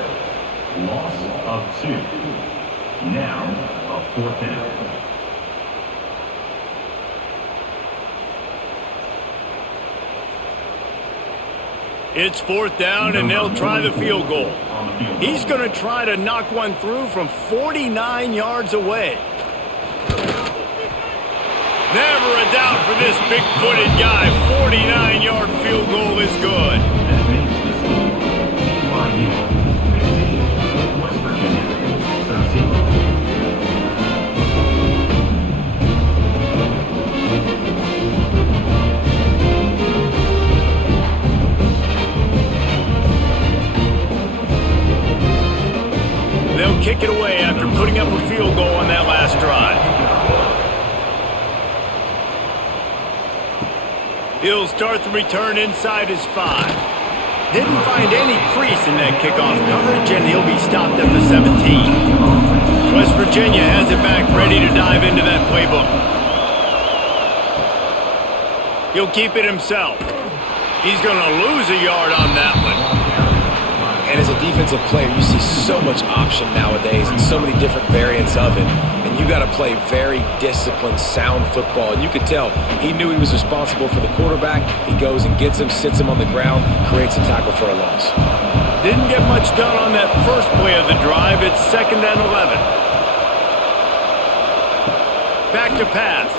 Loss of 2. Now a 4th down. It's 4th down, and they'll try the field goal. He's going to try to knock one through from 49 yards away. Never a doubt for this big-footed guy. 49-yard field goal is good. That makes the score BYU 15, West Virginia 13. They'll kick it away after putting up a field goal on that last drive. He'll start the return inside his 5. Didn't find any crease in that kickoff coverage, and he'll be stopped at the 17. West Virginia has it back ready to dive into that playbook. He'll keep it himself. He's going to lose a yard on that one. And as a defensive player, you see so much option nowadays and so many different variants of it. And you got to play very disciplined, sound football. And you could tell he knew he was responsible for the quarterback. He goes and gets him, sits him on the ground, creates a tackle for a loss. Didn't get much done on that first play of the drive. It's 2nd and 11. Back to pass.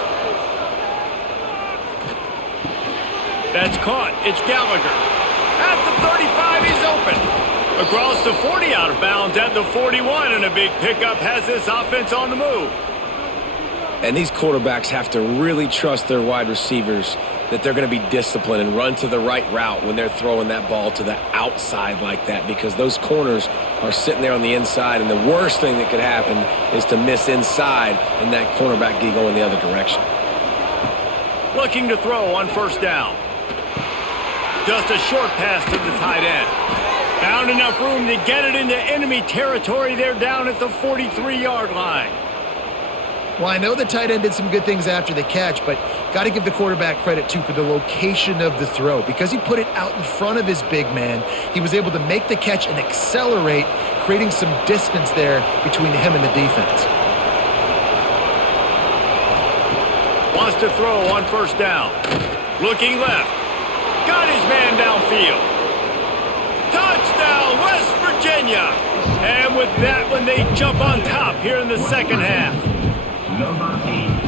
That's caught. It's Gallagher. At the 35, he's open. Across the 40, out of bounds at the 41, and a big pickup has this offense on the move. And these quarterbacks have to really trust their wide receivers that they're going to be disciplined and run to the right route when they're throwing that ball to the outside like that, because those corners are sitting there on the inside, and the worst thing that could happen is to miss inside and that cornerback go in the other direction. Looking to throw on 1st down. Just a short pass to the tight end. Found enough room to get it into enemy territory. They're down at the 43-yard line. Well, I know the tight end did some good things after the catch, but got to give the quarterback credit, too, for the location of the throw. Because he put it out in front of his big man, he was able to make the catch and accelerate, creating some distance there between him and the defense. Wants to throw on 1st down. Looking left. Got his man downfield. Touchdown, West Virginia! And with that one, they jump on top here in the 2nd half.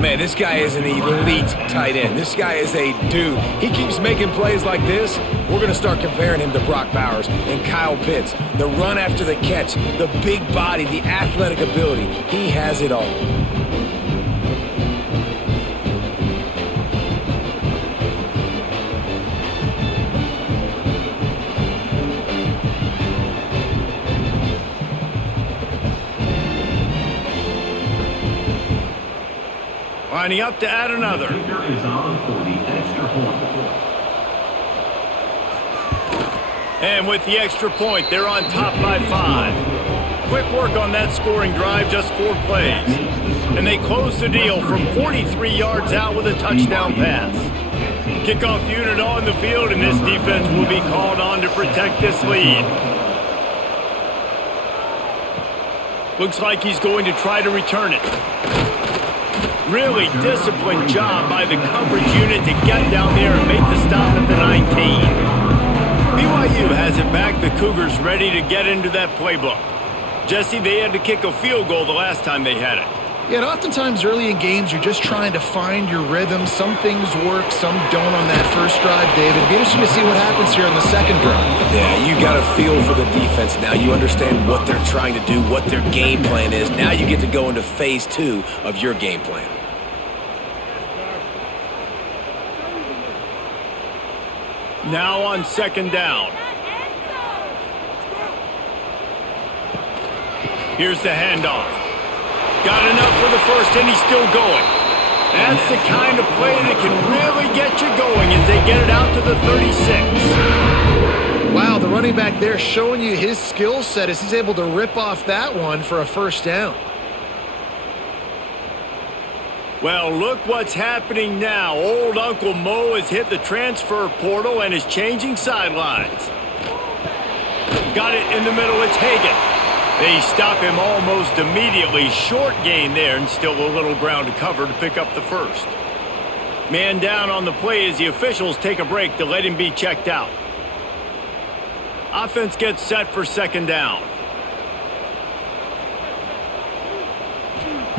Man, this guy is an elite tight end. This guy is a dude. He keeps making plays like this. We're going to start comparing him to Brock Bowers and Kyle Pitts. The run after the catch, the big body, the athletic ability. He has it all. Lining up to add another. Kicker is on for the extra point. And with the extra point, they're on top by 5. Quick work on that scoring drive, just 4 plays. And they close the deal from 43 yards out with a touchdown pass. Kickoff unit on the field, and this defense will be called on to protect this lead. Looks like he's going to try to return it. Really disciplined job by the coverage unit to get down there and make the stop at the 19. BYU has it back. The Cougars ready to get into that playbook. Jesse, they had to kick a field goal the last time they had it. Yeah, and oftentimes early in games, you're just trying to find your rhythm. Some things work, some don't on that first drive, David. It'd be interesting to see what happens here on the second drive. Yeah, you got to feel for the defense now. You understand what they're trying to do, what their game plan is. Now you get to go into phase 2 of your game plan. Now on 2nd down. Here's the handoff. Got enough for the first, and he's still going. That's the kind of play that can really get you going as they get it out to the 36. Wow, the running back there showing you his skill set as he's able to rip off that one for a first down. Well, look what's happening now. Old Uncle Mo has hit the transfer portal and is changing sidelines. Got it in the middle. It's Hagan. They stop him almost immediately. Short gain there and still a little ground to cover to pick up the first. Man down on the play as the officials take a break to let him be checked out. Offense gets set for second down.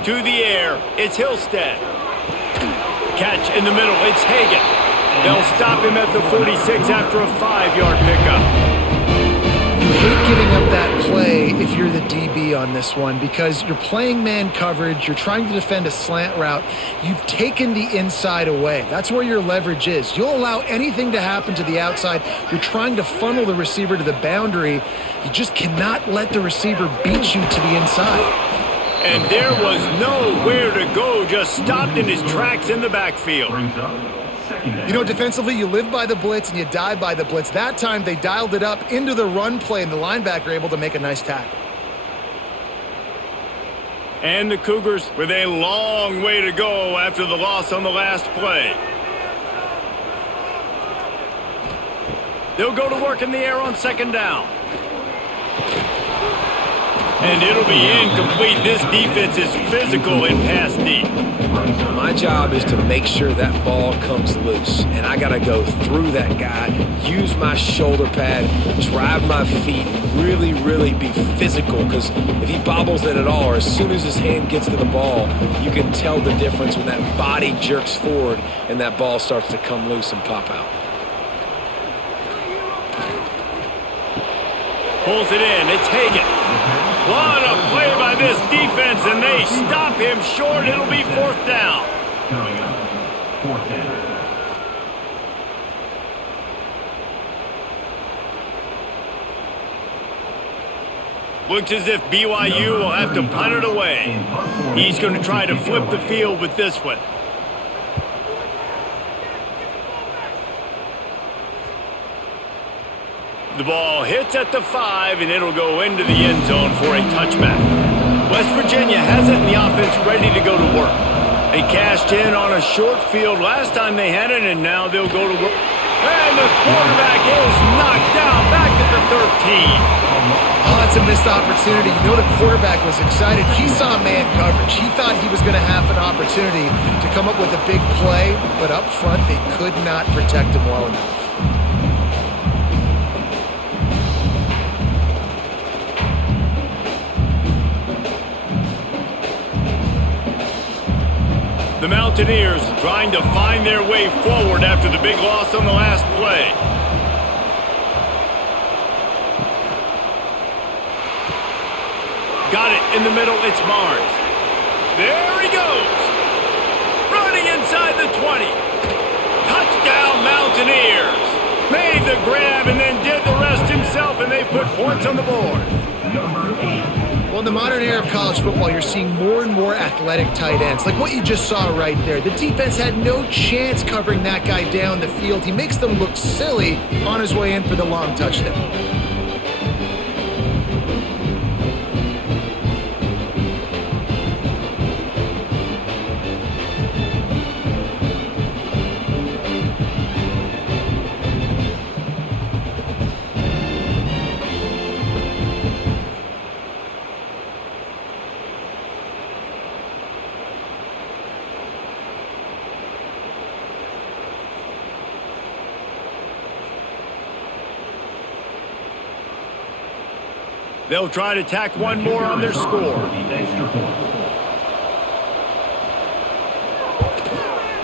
To the air, it's Hillstead. Catch in the middle, it's Hagan. They'll stop him at the 46 after a 5-yard pickup. You hate giving up that play if you're the DB on this one because you're playing man coverage, you're trying to defend a slant route, you've taken the inside away. That's where your leverage is. You'll allow anything to happen to the outside. You're trying to funnel the receiver to the boundary. You just cannot let the receiver beat you to the inside. And there was nowhere to go, just stopped in his tracks in the backfield. You know, defensively, you live by the blitz and you die by the blitz. That time, they dialed it up into the run play, and the linebacker able to make a nice tackle. And the Cougars with a long way to go after the loss on the last play. They'll go to work in the air on second down. And it'll be incomplete. This defense is physical in pass deep. My job is to make sure that ball comes loose, and I got to go through that guy, use my shoulder pad, drive my feet, really, really be physical, because if he bobbles it at all, or as soon as his hand gets to the ball, you can tell the difference when that body jerks forward and that ball starts to come loose and pop out. Pulls it in. It's Hagan. What a play by this defense, and they stop him short. It'll be fourth down. Coming up, fourth down. Looks as if BYU will have to punt it away. He's going to try to flip the field with this one. The ball hits at the 5, and it'll go into the end zone for a touchback. West Virginia has it, and the offense ready to go to work. They cashed in on a short field last time they had it, and now they'll go to work. And the quarterback is knocked down back at the 13. Oh, that's a missed opportunity. You know the quarterback was excited. He saw man coverage. He thought he was going to have an opportunity to come up with a big play, but up front they could not protect him well enough. The Mountaineers trying to find their way forward after the big loss on the last play. Got it in the middle, it's Mars. There he goes. Running inside the 20. Touchdown Mountaineers. Made the grab and then did the rest himself, and they put points on the board. Well, in the modern era of college football, you're seeing more and more athletic tight ends, like what you just saw right there. The defense had no chance covering that guy down the field. He makes them look silly on his way in for the long touchdown. They'll try to tack one more on their score.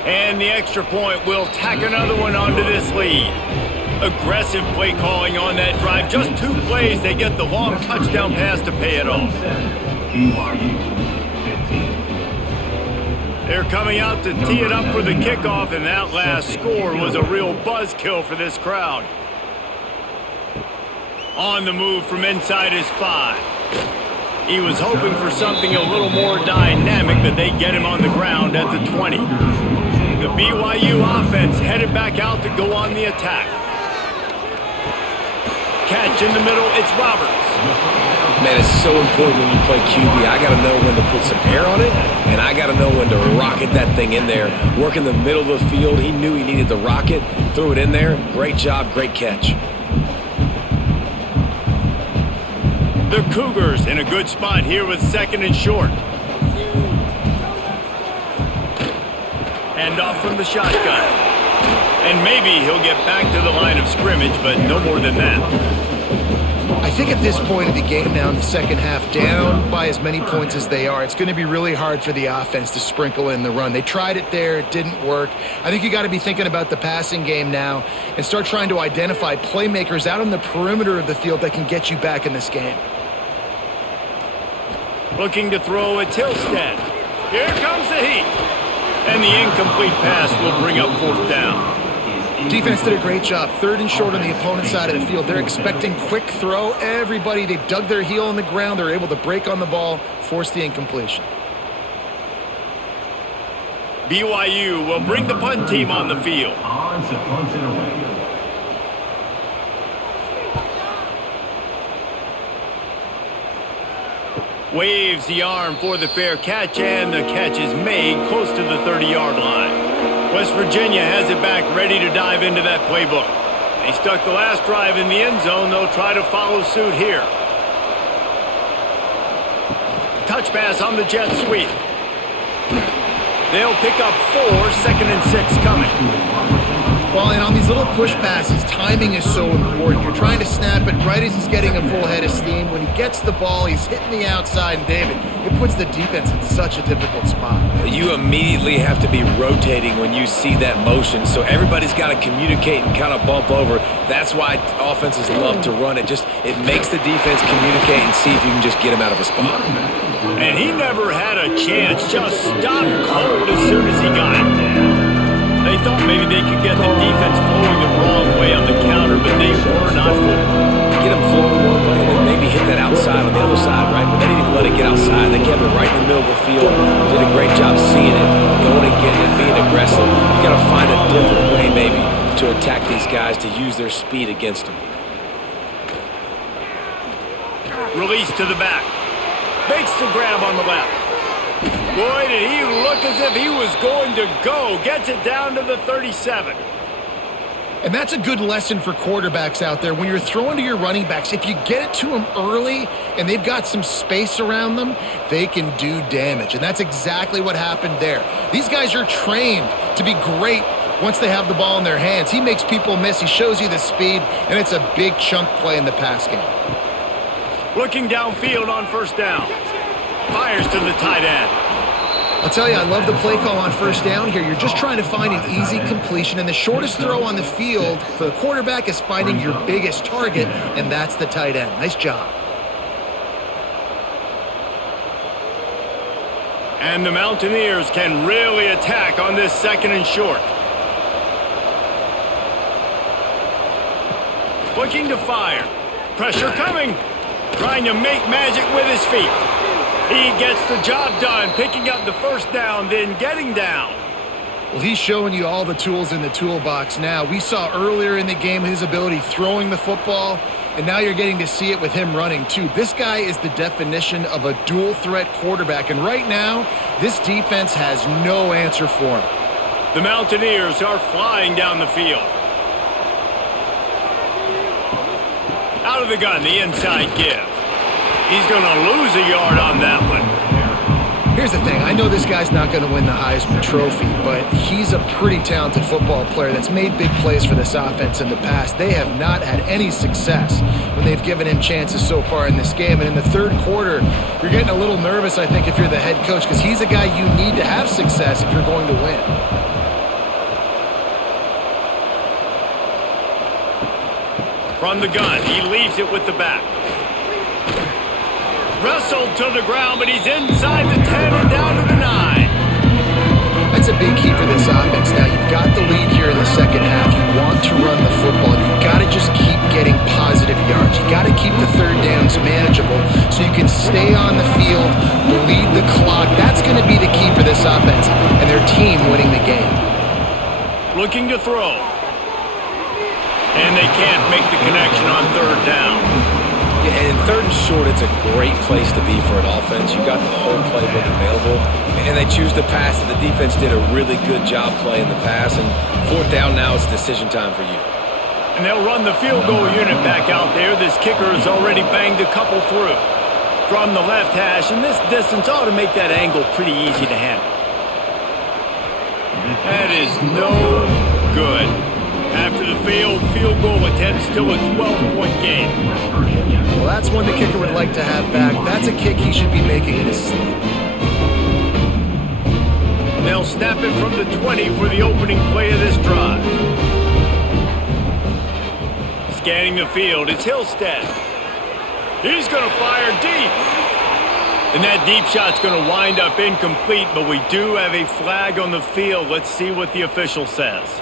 And the extra point will tack another one onto this lead. Aggressive play calling on that drive. Just 2 plays, they get the long touchdown pass to pay it off. They're coming out to tee it up for the kickoff, and that last score was a real buzzkill for this crowd. On the move from inside his 5. He was hoping for something a little more dynamic, but they get him on the ground at the 20. The BYU offense headed back out to go on the attack. Catch in the middle, it's Roberts. Man, it's so important when you play QB. I got to know when to put some air on it, and I got to know when to rocket that thing in there. Work in the middle of the field. He knew he needed the rocket. Threw it in there. Great job, great catch. The Cougars in a good spot here with 2nd and short. Hand off from the shotgun. And maybe he'll get back to the line of scrimmage, but no more than that. I think at this point of the game now in the second half, down by as many points as they are, it's going to be really hard for the offense to sprinkle in the run. They tried it there. It didn't work. I think you got to be thinking about the passing game now and start trying to identify playmakers out on the perimeter of the field that can get you back in this game. Looking to throw at Tilstead. Here comes the heat. And the incomplete pass will bring up 4th down. Defense did a great job. 3rd and short on the opponent's side of the field. They're expecting quick throw. Everybody, they dug their heel on the ground. They're able to break on the ball, force the incompletion. BYU will bring the punt team on the field. On to punt it away. Waves the arm for the fair catch, and the catch is made close to the 30-yard line. West Virginia has it back, ready to dive into that playbook. They stuck the last drive in the end zone. They'll try to follow suit here. Touch pass on the jet sweep. They'll pick up 4, 2nd and 6 coming. Well, and on these little push passes, timing is so important. You're trying to snap it right as he's getting a full head of steam. When he gets the ball, he's hitting the outside, and David, it puts the defense in such a difficult spot. You immediately have to be rotating when you see that motion, so everybody's got to communicate and kind of bump over. That's why offenses love to run it. It makes the defense communicate and see if you can just get him out of a spot. And he never had a chance, just stopped cold as soon as he got it. They thought maybe they could get the defense flowing the wrong way on the counter, but they were not flowing. Get them flowing one way and then maybe hit that outside on the other side, right? But they didn't even let it get outside. They kept it right in the middle of the field. Did a great job seeing it, going and getting it, being aggressive. You got to find a different way maybe to attack these guys, to use their speed against them. Release to the back. Makes the grab on the left. Boy, did he look as if he was going to go. Gets it down to the 37. And that's a good lesson for quarterbacks out there. When you're throwing to your running backs, if you get it to them early and they've got some space around them, they can do damage. And that's exactly what happened there. These guys are trained to be great once they have the ball in their hands. He makes people miss. He shows you the speed, and it's a big chunk play in the pass game. Looking downfield on 1st down. Fires to the tight end. I'll tell you, I love the play call on 1st down here. You're just trying to find an easy completion, and the shortest throw on the field for the quarterback is finding your biggest target, and that's the tight end. Nice job. And the Mountaineers can really attack on this 2nd and short. Looking to fire. Pressure coming. Trying to make magic with his feet. He gets the job done, picking up the 1st down, then getting down. Well, he's showing you all the tools in the toolbox now. We saw earlier in the game his ability throwing the football, and now you're getting to see it with him running too. This guy is the definition of a dual-threat quarterback, and right now, this defense has no answer for him. The Mountaineers are flying down the field. Out of the gun, the inside give. He's going to lose a yard on that one. Here's the thing. I know this guy's not going to win the Heisman Trophy, but he's a pretty talented football player that's made big plays for this offense in the past. They have not had any success when they've given him chances so far in this game. And in the 3rd quarter, you're getting a little nervous, I think, if you're the head coach, because he's a guy you need to have success if you're going to win. From the gun, he leaves it with the back. Wrestled to the ground, but he's inside the 10 and down to the 9. That's a big key for this offense. Now, you've got the lead here in the second half. You want to run the football. You've got to just keep getting positive yards. You got to keep the third downs manageable so you can stay on the field, bleed the clock. That's going to be the key for this offense and their team winning the game. Looking to throw. And they can't make the connection on third down. Yeah, and third and short, it's a great place to be for an offense. You got the whole playbook available, and they choose to pass. The defense did a really good job playing the pass, and fourth down now is decision time for you. And they'll run the field goal unit back out there. This kicker has already banged a couple through. From the left hash, and this distance ought to make that angle pretty easy to handle. That is no good. After the failed field goal attempt, still a 12-point game. Well, that's one the kicker would like to have back. That's a kick he should be making in his sleep. They'll snap it from the 20 for the opening play of this drive. Scanning the field, it's Hillstead. He's going to fire deep. And that deep shot's going to wind up incomplete, but we do have a flag on the field. Let's see what the official says.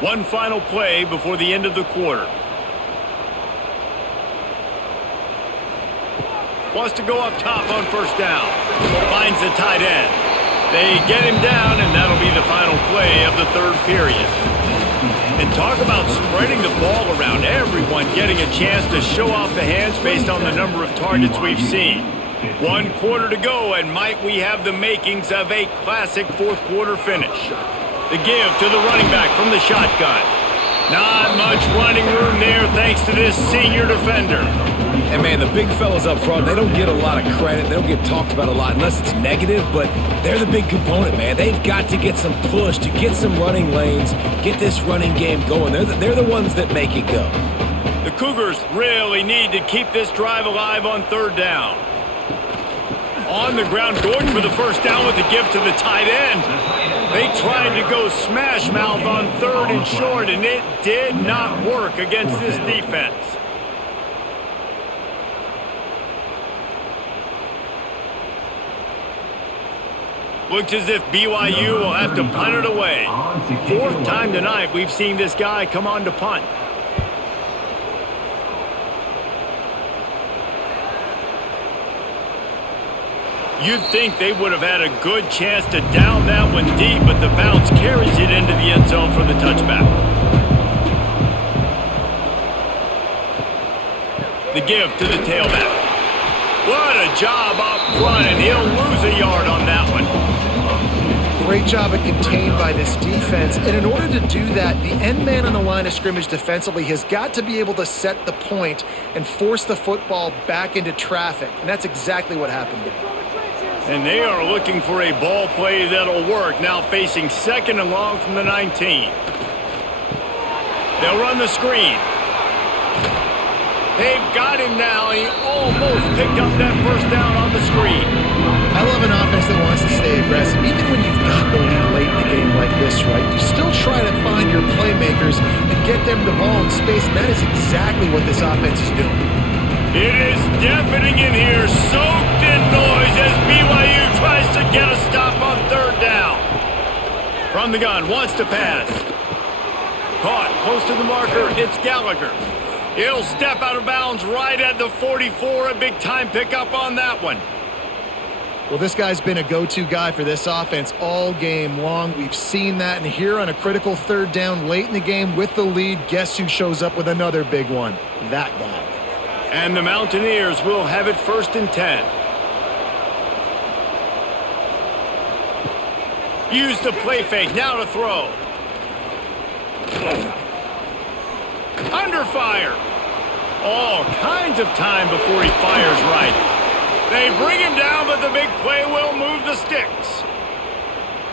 One final play before the end of the quarter. Wants to go up top on first down. Finds the tight end. They get him down, and that'll be the final play of the third period. And talk about spreading the ball around. Everyone getting a chance to show off the hands based on the number of targets we've seen. 1 quarter to go, and might we have the makings of a classic fourth quarter finish. The give to the running back from the shotgun. Not much running room there thanks to this senior defender. And, man, the big fellas up front, they don't get a lot of credit. They don't get talked about a lot unless it's negative, but they're the big component, man. They've got to get some push, to get some running lanes, get this running game going. They're the ones that make it go. The Cougars really need to keep this drive alive on third down. On the ground, going for the first down with the give to the tight end. They tried to go smash mouth on third and short, and it did not work against this defense. Looks as if BYU will have to punt it away. Fourth time tonight we've seen this guy come on to punt. You'd think they would have had a good chance to down that one deep, but the bounce carries it into the end zone for the touchback. The give to the tailback. What a job up front, and he'll lose a yard on that one. Great job of contained by this defense, and in order to do that, the end man on the line of scrimmage defensively has got to be able to set the point and force the football back into traffic, and that's exactly what happened there. And they are looking for a ball play that'll work, now facing second and long from the 19. They'll run the screen. They've got him now. He almost picked up that first down on the screen. I love an offense that wants to stay aggressive. Even when you've got the lead late in the game like this, right, you still try to find your playmakers and get them the ball in space, and that is exactly what this offense is doing. It is deafening in here, soaked in noise as BYU tries to get a stop on third down. From the gun, wants to pass. Caught close to the marker, it's Gallagher. He'll step out of bounds right at the 44, a big-time pickup on that one. Well, this guy's been a go-to guy for this offense all game long. We've seen that, and here on a critical third down late in the game with the lead, guess who shows up with another big one? That guy. And the Mountaineers will have it 1st and 10. Use the play fake, now to throw. Under fire. All kinds of time before he fires right. They bring him down, but the big play will move the sticks.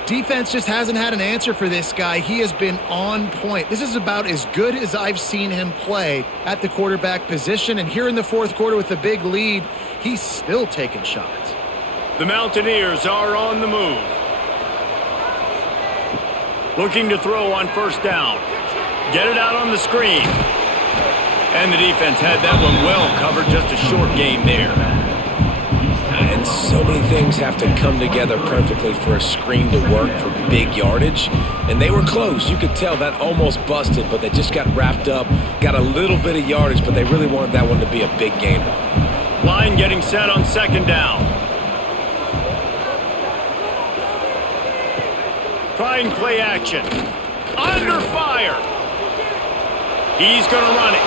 Defense just hasn't had an answer for this guy. He has been on point. This is about as good as I've seen him play at the quarterback position. And here in the fourth quarter with the big lead, he's still taking shots. The Mountaineers are on the move. Looking to throw on first down. Get it out on the screen. And the defense had that one well covered. Just a short game there. And so So many things have to come together perfectly for a screen to work for big yardage. And they were close. You could tell that almost busted, but they just got wrapped up, got a little bit of yardage, but they really wanted that one to be a big gainer. Line getting set on second down. Trying play action. Under fire. He's going to run it.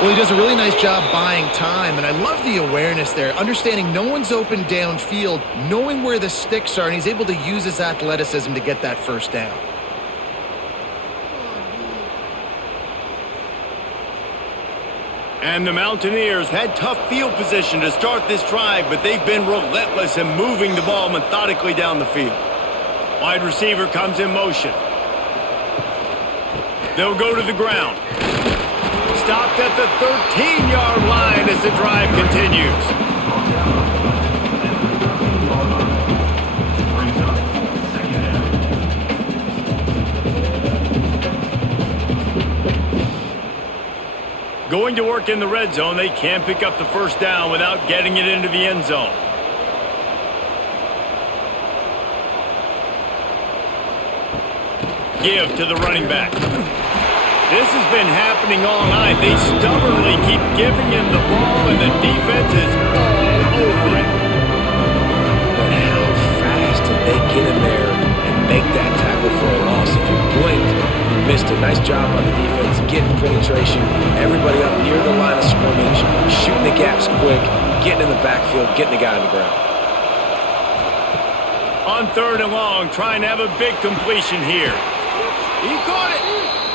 Well, he does a really nice job buying time, and I love the awareness there, understanding no one's open downfield, knowing where the sticks are, and he's able to use his athleticism to get that first down. And the Mountaineers had tough field position to start this drive, but they've been relentless in moving the ball methodically down the field. Wide receiver comes in motion. They'll go to the ground. Stopped at the 13-yard line as the drive continues. Going to work in the red zone, they can't pick up the first down without getting it into the end zone. Give to the running back. This has been happening all night. They stubbornly keep giving him the ball, and the defense is all over it. But how fast did they get in there and make that tackle for a loss? If you blinked, you missed it. Nice job by the defense, getting penetration, everybody up near the line of scrimmage, shooting the gaps quick, getting in the backfield, getting the guy on the ground. On third and long, trying to have a big completion here. He caught it.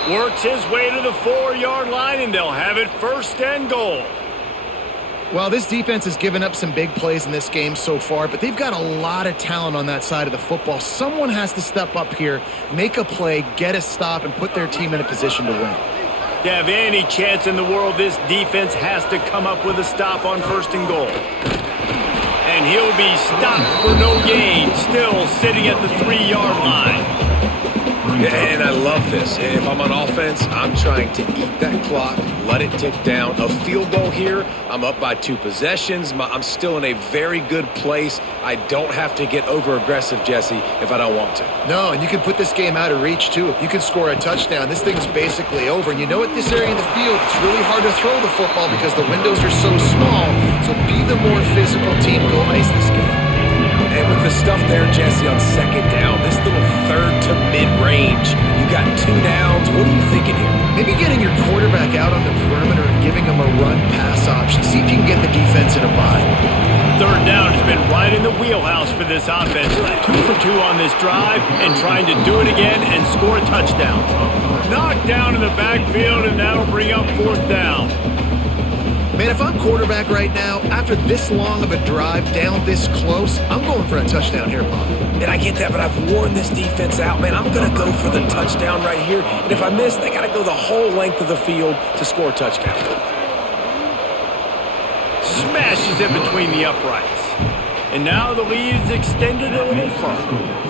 Works his way to the 4-yard line, and they'll have it first and goal. Well, this defense has given up some big plays in this game so far, but they've got a lot of talent on that side of the football. Someone has to step up here, make a play, get a stop, and put their team in a position to win. To have any chance in the world, this defense has to come up with a stop on first and goal. And he'll be stopped for no gain, still sitting at the 3-yard line. And I love this. If I'm on offense, I'm trying to eat that clock, let it tick down. A field goal here, I'm up by 2 possessions. I'm still in a very good place. I don't have to get over-aggressive, Jesse, if I don't want to. No, and you can put this game out of reach, too. If you can score a touchdown, this thing's basically over. And you know, at this area in the field, it's really hard to throw the football because the windows are so small. So be the more physical team. Go ice this game. And with the stuff there, Jesse, on second down, this little third to mid-range, you got 2 downs. What are you thinking here? Maybe getting your quarterback out on the perimeter and giving him a run-pass option. See if you can get the defense in a bind. Third down has been right in the wheelhouse for this offense. 2 for 2 on this drive and trying to do it again and score a touchdown. Knocked down in the backfield, and that'll bring up 4th down. Man, if I'm quarterback right now, after this long of a drive down this close, I'm going for a touchdown here, Bob. And I get that, but I've worn this defense out, man. I'm going to go for the touchdown right here. And if I miss, they got to go the whole length of the field to score a touchdown. Smashes it between the uprights. And now the lead is extended a little further.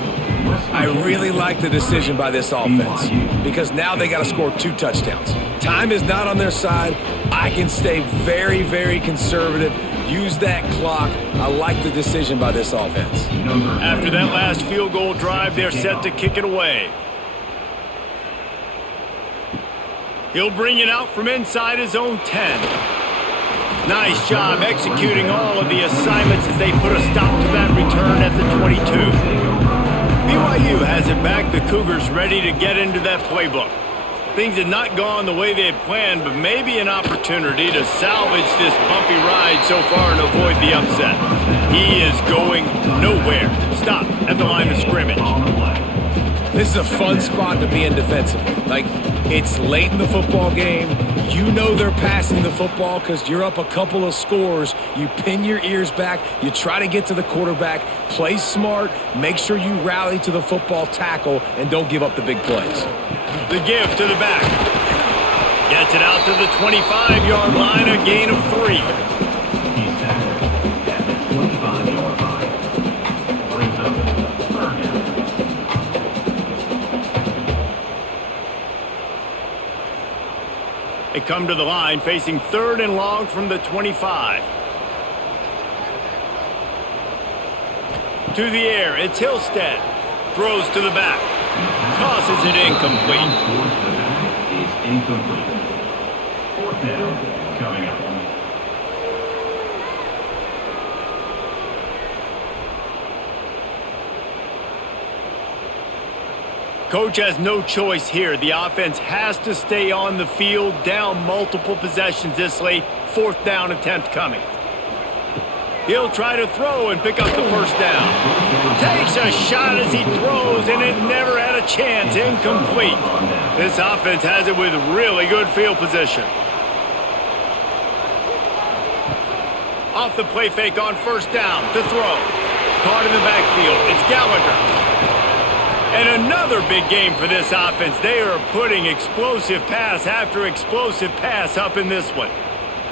I really like the decision by this offense because now they got to score 2 touchdowns. Time is not on their side. I can stay very, very conservative, use that clock. I like the decision by this offense. After that last field goal drive, they're set to kick it away. He'll bring it out from inside his own 10. Nice job executing all of the assignments as they put a stop to that return at the 22. BYU has it back. The Cougars ready to get into that playbook. Things had not gone the way they had planned, but maybe an opportunity to salvage this bumpy ride so far and avoid the upset. He is going nowhere. Stop at the line of scrimmage. This is a fun spot to be in defensively. Like, it's late in the football game. You know they're passing the football because you're up a couple of scores. You pin your ears back. You try to get to the quarterback. Play smart. Make sure you rally to the football tackle and don't give up the big plays. The give to the back. Gets it out to the 25-yard line, a gain of 3. He's at the 25-yard line. Brings up 3rd down. They come to the line facing 3rd and long from the 25. To the air, it's Hillstead. Throws to the back. Tosses it incomplete. Towards the back is incomplete. Fourth down coming up. Coach has no choice here. The offense has to stay on the field, down multiple possessions this late. Fourth down attempt coming. He'll try to throw and pick up the first down. Takes a shot as he throws, and it never had a chance. Incomplete. This offense has it with really good field position. Off the play fake on first down to throw. Caught in the backfield. It's Gallagher. And another big game for this offense. They are putting explosive pass after explosive pass up in this one.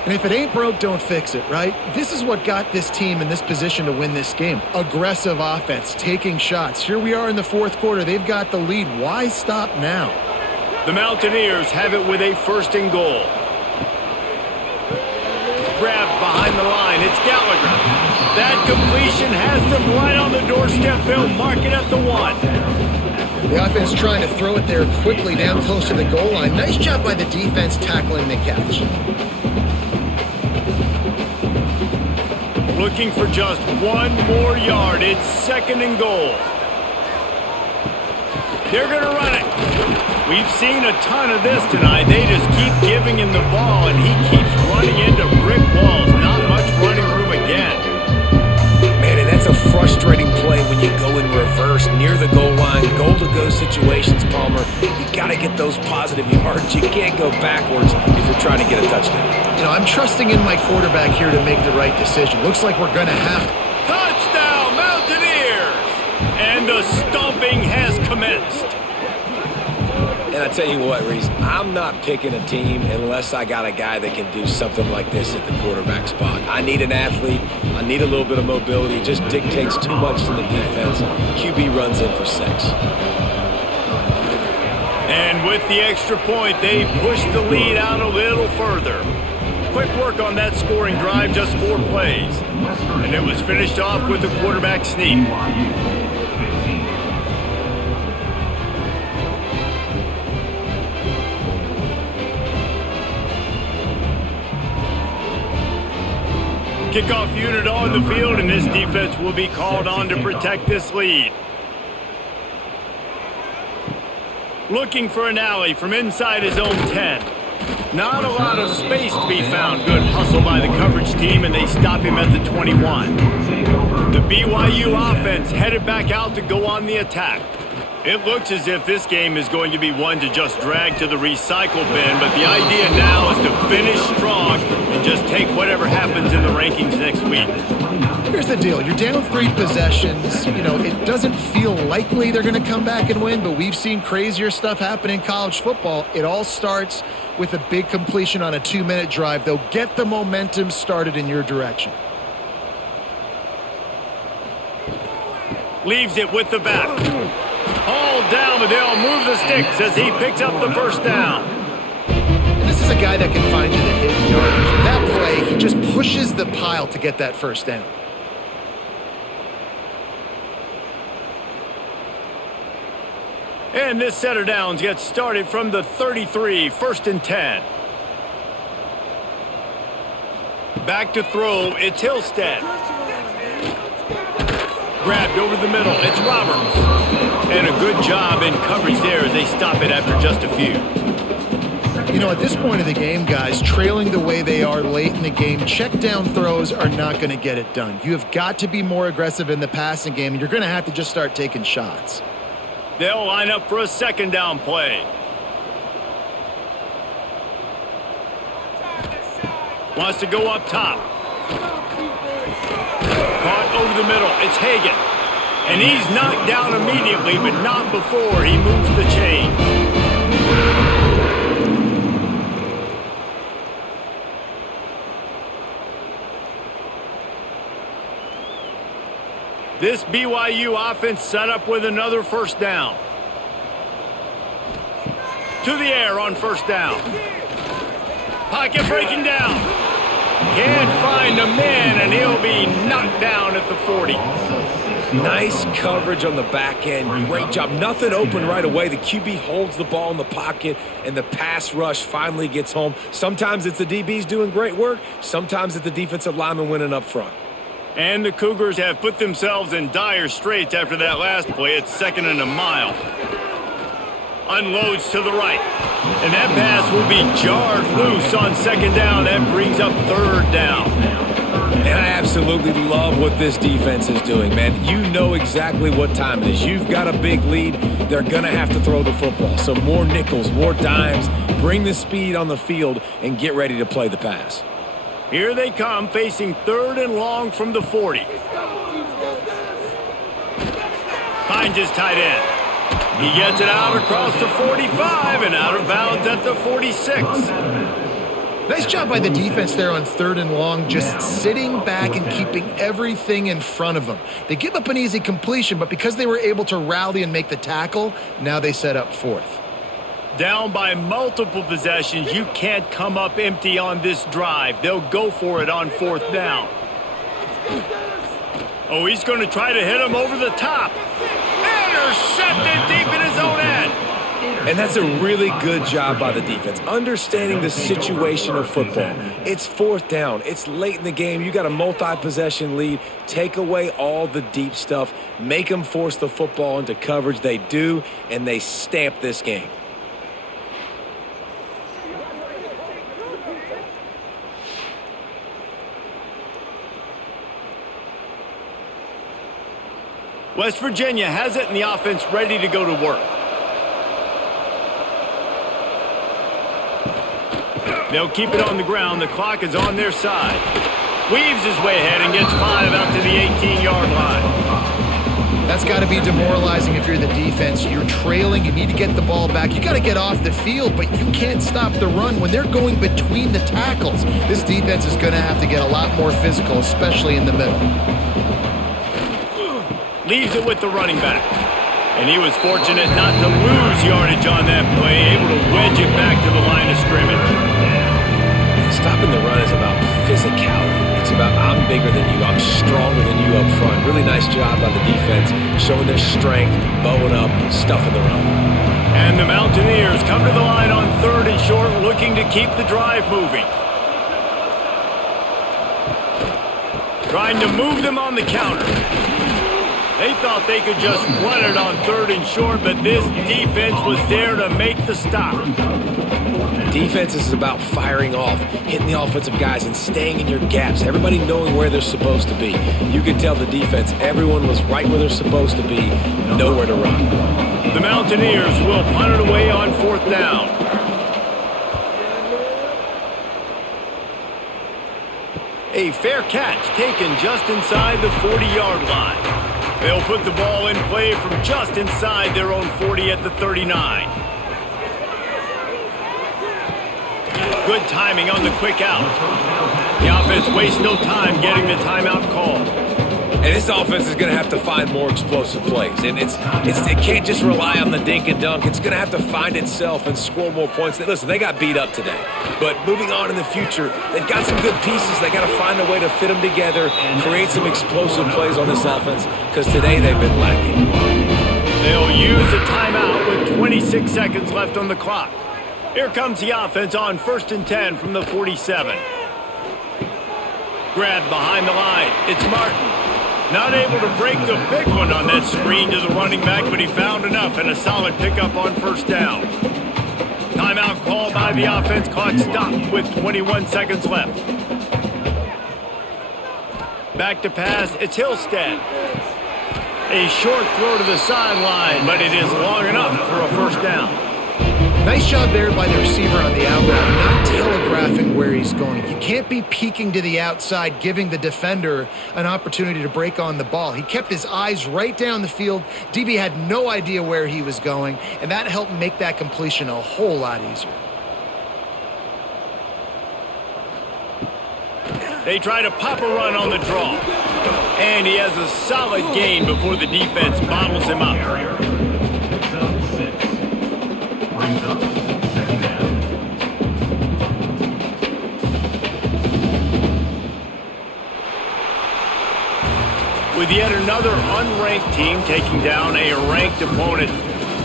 And if it ain't broke, don't fix it, right? This is what got this team in this position to win this game. Aggressive offense, taking shots. Here we are in the fourth quarter. They've got the lead. Why stop now? The Mountaineers have it with a first and goal. Grabbed behind the line. It's Gallagher. That completion has them right on the doorstep. They'll mark it at the 1. The offense trying to throw it there quickly down close to the goal line. Nice job by the defense tackling the catch. Looking for just one more yard. It's second and goal. They're going to run it. We've seen a ton of this tonight. They just keep giving him the ball, and he keeps running into brick walls. Not much running room again. Man, and that's a frustrating play when you go in reverse near the goal line. Goal-to-go situations, Palmer. You got to get those positive yards. You can't go backwards if you're trying to get a touchdown. You know, I'm trusting in my quarterback here to make the right decision. Looks like we're going to have to. Touchdown, Mountaineers! And the stomping has commenced. And I tell you what, Reese, I'm not picking a team unless I got a guy that can do something like this at the quarterback spot. I need an athlete. I need a little bit of mobility. It just dictates too much to the defense. QB runs in for 6. And with the extra point, they push the lead out a little further. Quick work on that scoring drive, just 4 plays. And it was finished off with a quarterback sneak. Kickoff unit on the field, and this defense will be called on to protect this lead. Looking for an alley from inside his own 10. Not a lot of space to be found. Good hustle by the coverage team, and they stop him at the 21. The BYU offense headed back out to go on the attack. It looks as if this game is going to be one to just drag to the recycle bin, but the idea now is to finish strong and just take whatever happens in the rankings next week. Here's the deal. You're down 3 possessions. You know, it doesn't feel likely they're going to come back and win, but we've seen crazier stuff happen in college football. It all starts with a big completion on a 2-minute drive. They'll get the momentum started in your direction. Leaves it with the back. All down, but they'll move the sticks as he picks up the first down. And this is a guy that can find you the hidden yardage. That play, he just pushes the pile to get that first down. And this set of downs gets started from the 33, first and 10. Back to throw, it's Hillstead. Grabbed over the middle, it's Roberts. And a good job in coverage there as they stop it after just a few. You know, at this point of the game, guys, trailing the way they are late in the game, check down throws are not going to get it done. You have got to be more aggressive in the passing game, and you're going to have to just start taking shots. They'll line up for a second down play. Wants to go up top. Caught over the middle. It's Hagan. And he's knocked down immediately, but not before he moves the chain. This BYU offense set up with another first down. To the air on first down. Pocket breaking down. Can't find a man, and he'll be knocked down at the 40. Nice coverage on the back end. Great job. Nothing open right away. The QB holds the ball in the pocket, and the pass rush finally gets home. Sometimes it's the DBs doing great work. Sometimes it's the defensive lineman winning up front. And the Cougars have put themselves in dire straits after that last play. It's 2nd and a mile. Unloads to the right. And that pass will be jarred loose on 2nd down. That brings up 3rd down. And I absolutely love what this defense is doing, man. You know exactly what time it is. You've got a big lead. They're going to have to throw the football. So more nickels, more dimes. Bring the speed on the field and get ready to play the pass. Here they come, facing 3rd and long from the 40. Finds his tight end. He gets it out across the 45 and out of bounds at the 46. Nice job by the defense there on 3rd and long, just sitting back and keeping everything in front of them. They give up an easy completion, but because they were able to rally and make the tackle, now they set up 4th. Down by multiple possessions, you can't come up empty on this drive. They'll go for it on 4th down. Oh, he's going to try to hit him over the top. Intercepted deep in his own end. And that's a really good job by the defense, understanding the situation of football. It's 4th down. It's late in the game. You got a multi-possession lead. Take away all the deep stuff. Make them force the football into coverage. They do, and they stamp this game. West Virginia has it in the offense ready to go to work. They'll keep it on the ground. The clock is on their side. Weaves his way ahead and gets 5 out to the 18-yard line. That's got to be demoralizing if you're the defense. You're trailing. You need to get the ball back. You got to get off the field, but you can't stop the run when they're going between the tackles. This defense is going to have to get a lot more physical, especially in the middle. Leaves it with the running back. And he was fortunate not to lose yardage on that play, able to wedge it back to the line of scrimmage. Stopping the run is about physicality. It's about I'm bigger than you, I'm stronger than you up front. Really nice job by the defense, showing their strength, bowing up, stuffing the run. And the Mountaineers come to the line on 3rd and short, looking to keep the drive moving. Trying to move them on the counter. They thought they could just run it on 3rd and short, but this defense was there to make the stop. Defense is about firing off, hitting the offensive guys and staying in your gaps. Everybody knowing where they're supposed to be. You could tell the defense, everyone was right where they're supposed to be, nowhere to run. The Mountaineers will punt it away on 4th down. A fair catch taken just inside the 40-yard line. They'll put the ball in play from just inside their own 40 at the 39. Good timing on the quick out. The offense wastes no time getting the timeout called. And this offense is going to have to find more explosive plays. And it can't just rely on the dink and dunk. It's going to have to find itself and score more points. Listen, they got beat up today. But moving on in the future, they've got some good pieces. They got to find a way to fit them together, create some explosive plays on this offense, because today they've been lacking. They'll use a timeout with 26 seconds left on the clock. Here comes the offense on 1st and 10 from the 47. Grabbed behind the line. It's Martin. Not able to break the big one on that screen to the running back, but he found enough and a solid pickup on 1st down. Timeout called by the offense. Clock stopped with 21 seconds left. Back to pass. It's Hillstead. A short throw to the sideline, but it is long enough for a 1st down. Nice job there by the receiver on the outbound, not telegraphing where he's going. You can't be peeking to the outside, giving the defender an opportunity to break on the ball. He kept his eyes right down the field. DB had no idea where he was going, and that helped make that completion a whole lot easier. They try to pop a run on the draw. And he has a solid gain before the defense bottles him up. with yet another unranked team taking down a ranked opponent.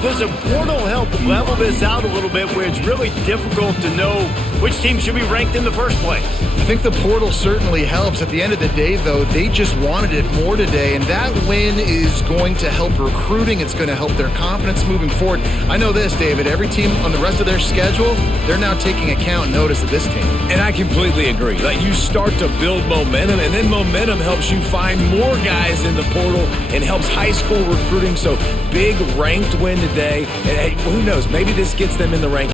Does the portal help level this out a little bit where it's really difficult to know which team should be ranked in the first place? I think the portal certainly helps. At the end of the day, though, they just wanted it more today, and that win is going to help recruiting. It's going to help their confidence moving forward. I know this, David. Every team on the rest of their schedule, they're now taking account and notice of this team. And I completely agree. Like, you start to build momentum, and then momentum helps you find more guys in the portal and helps high school recruiting. So big ranked win today. And hey, who knows? Maybe this gets them in the rankings.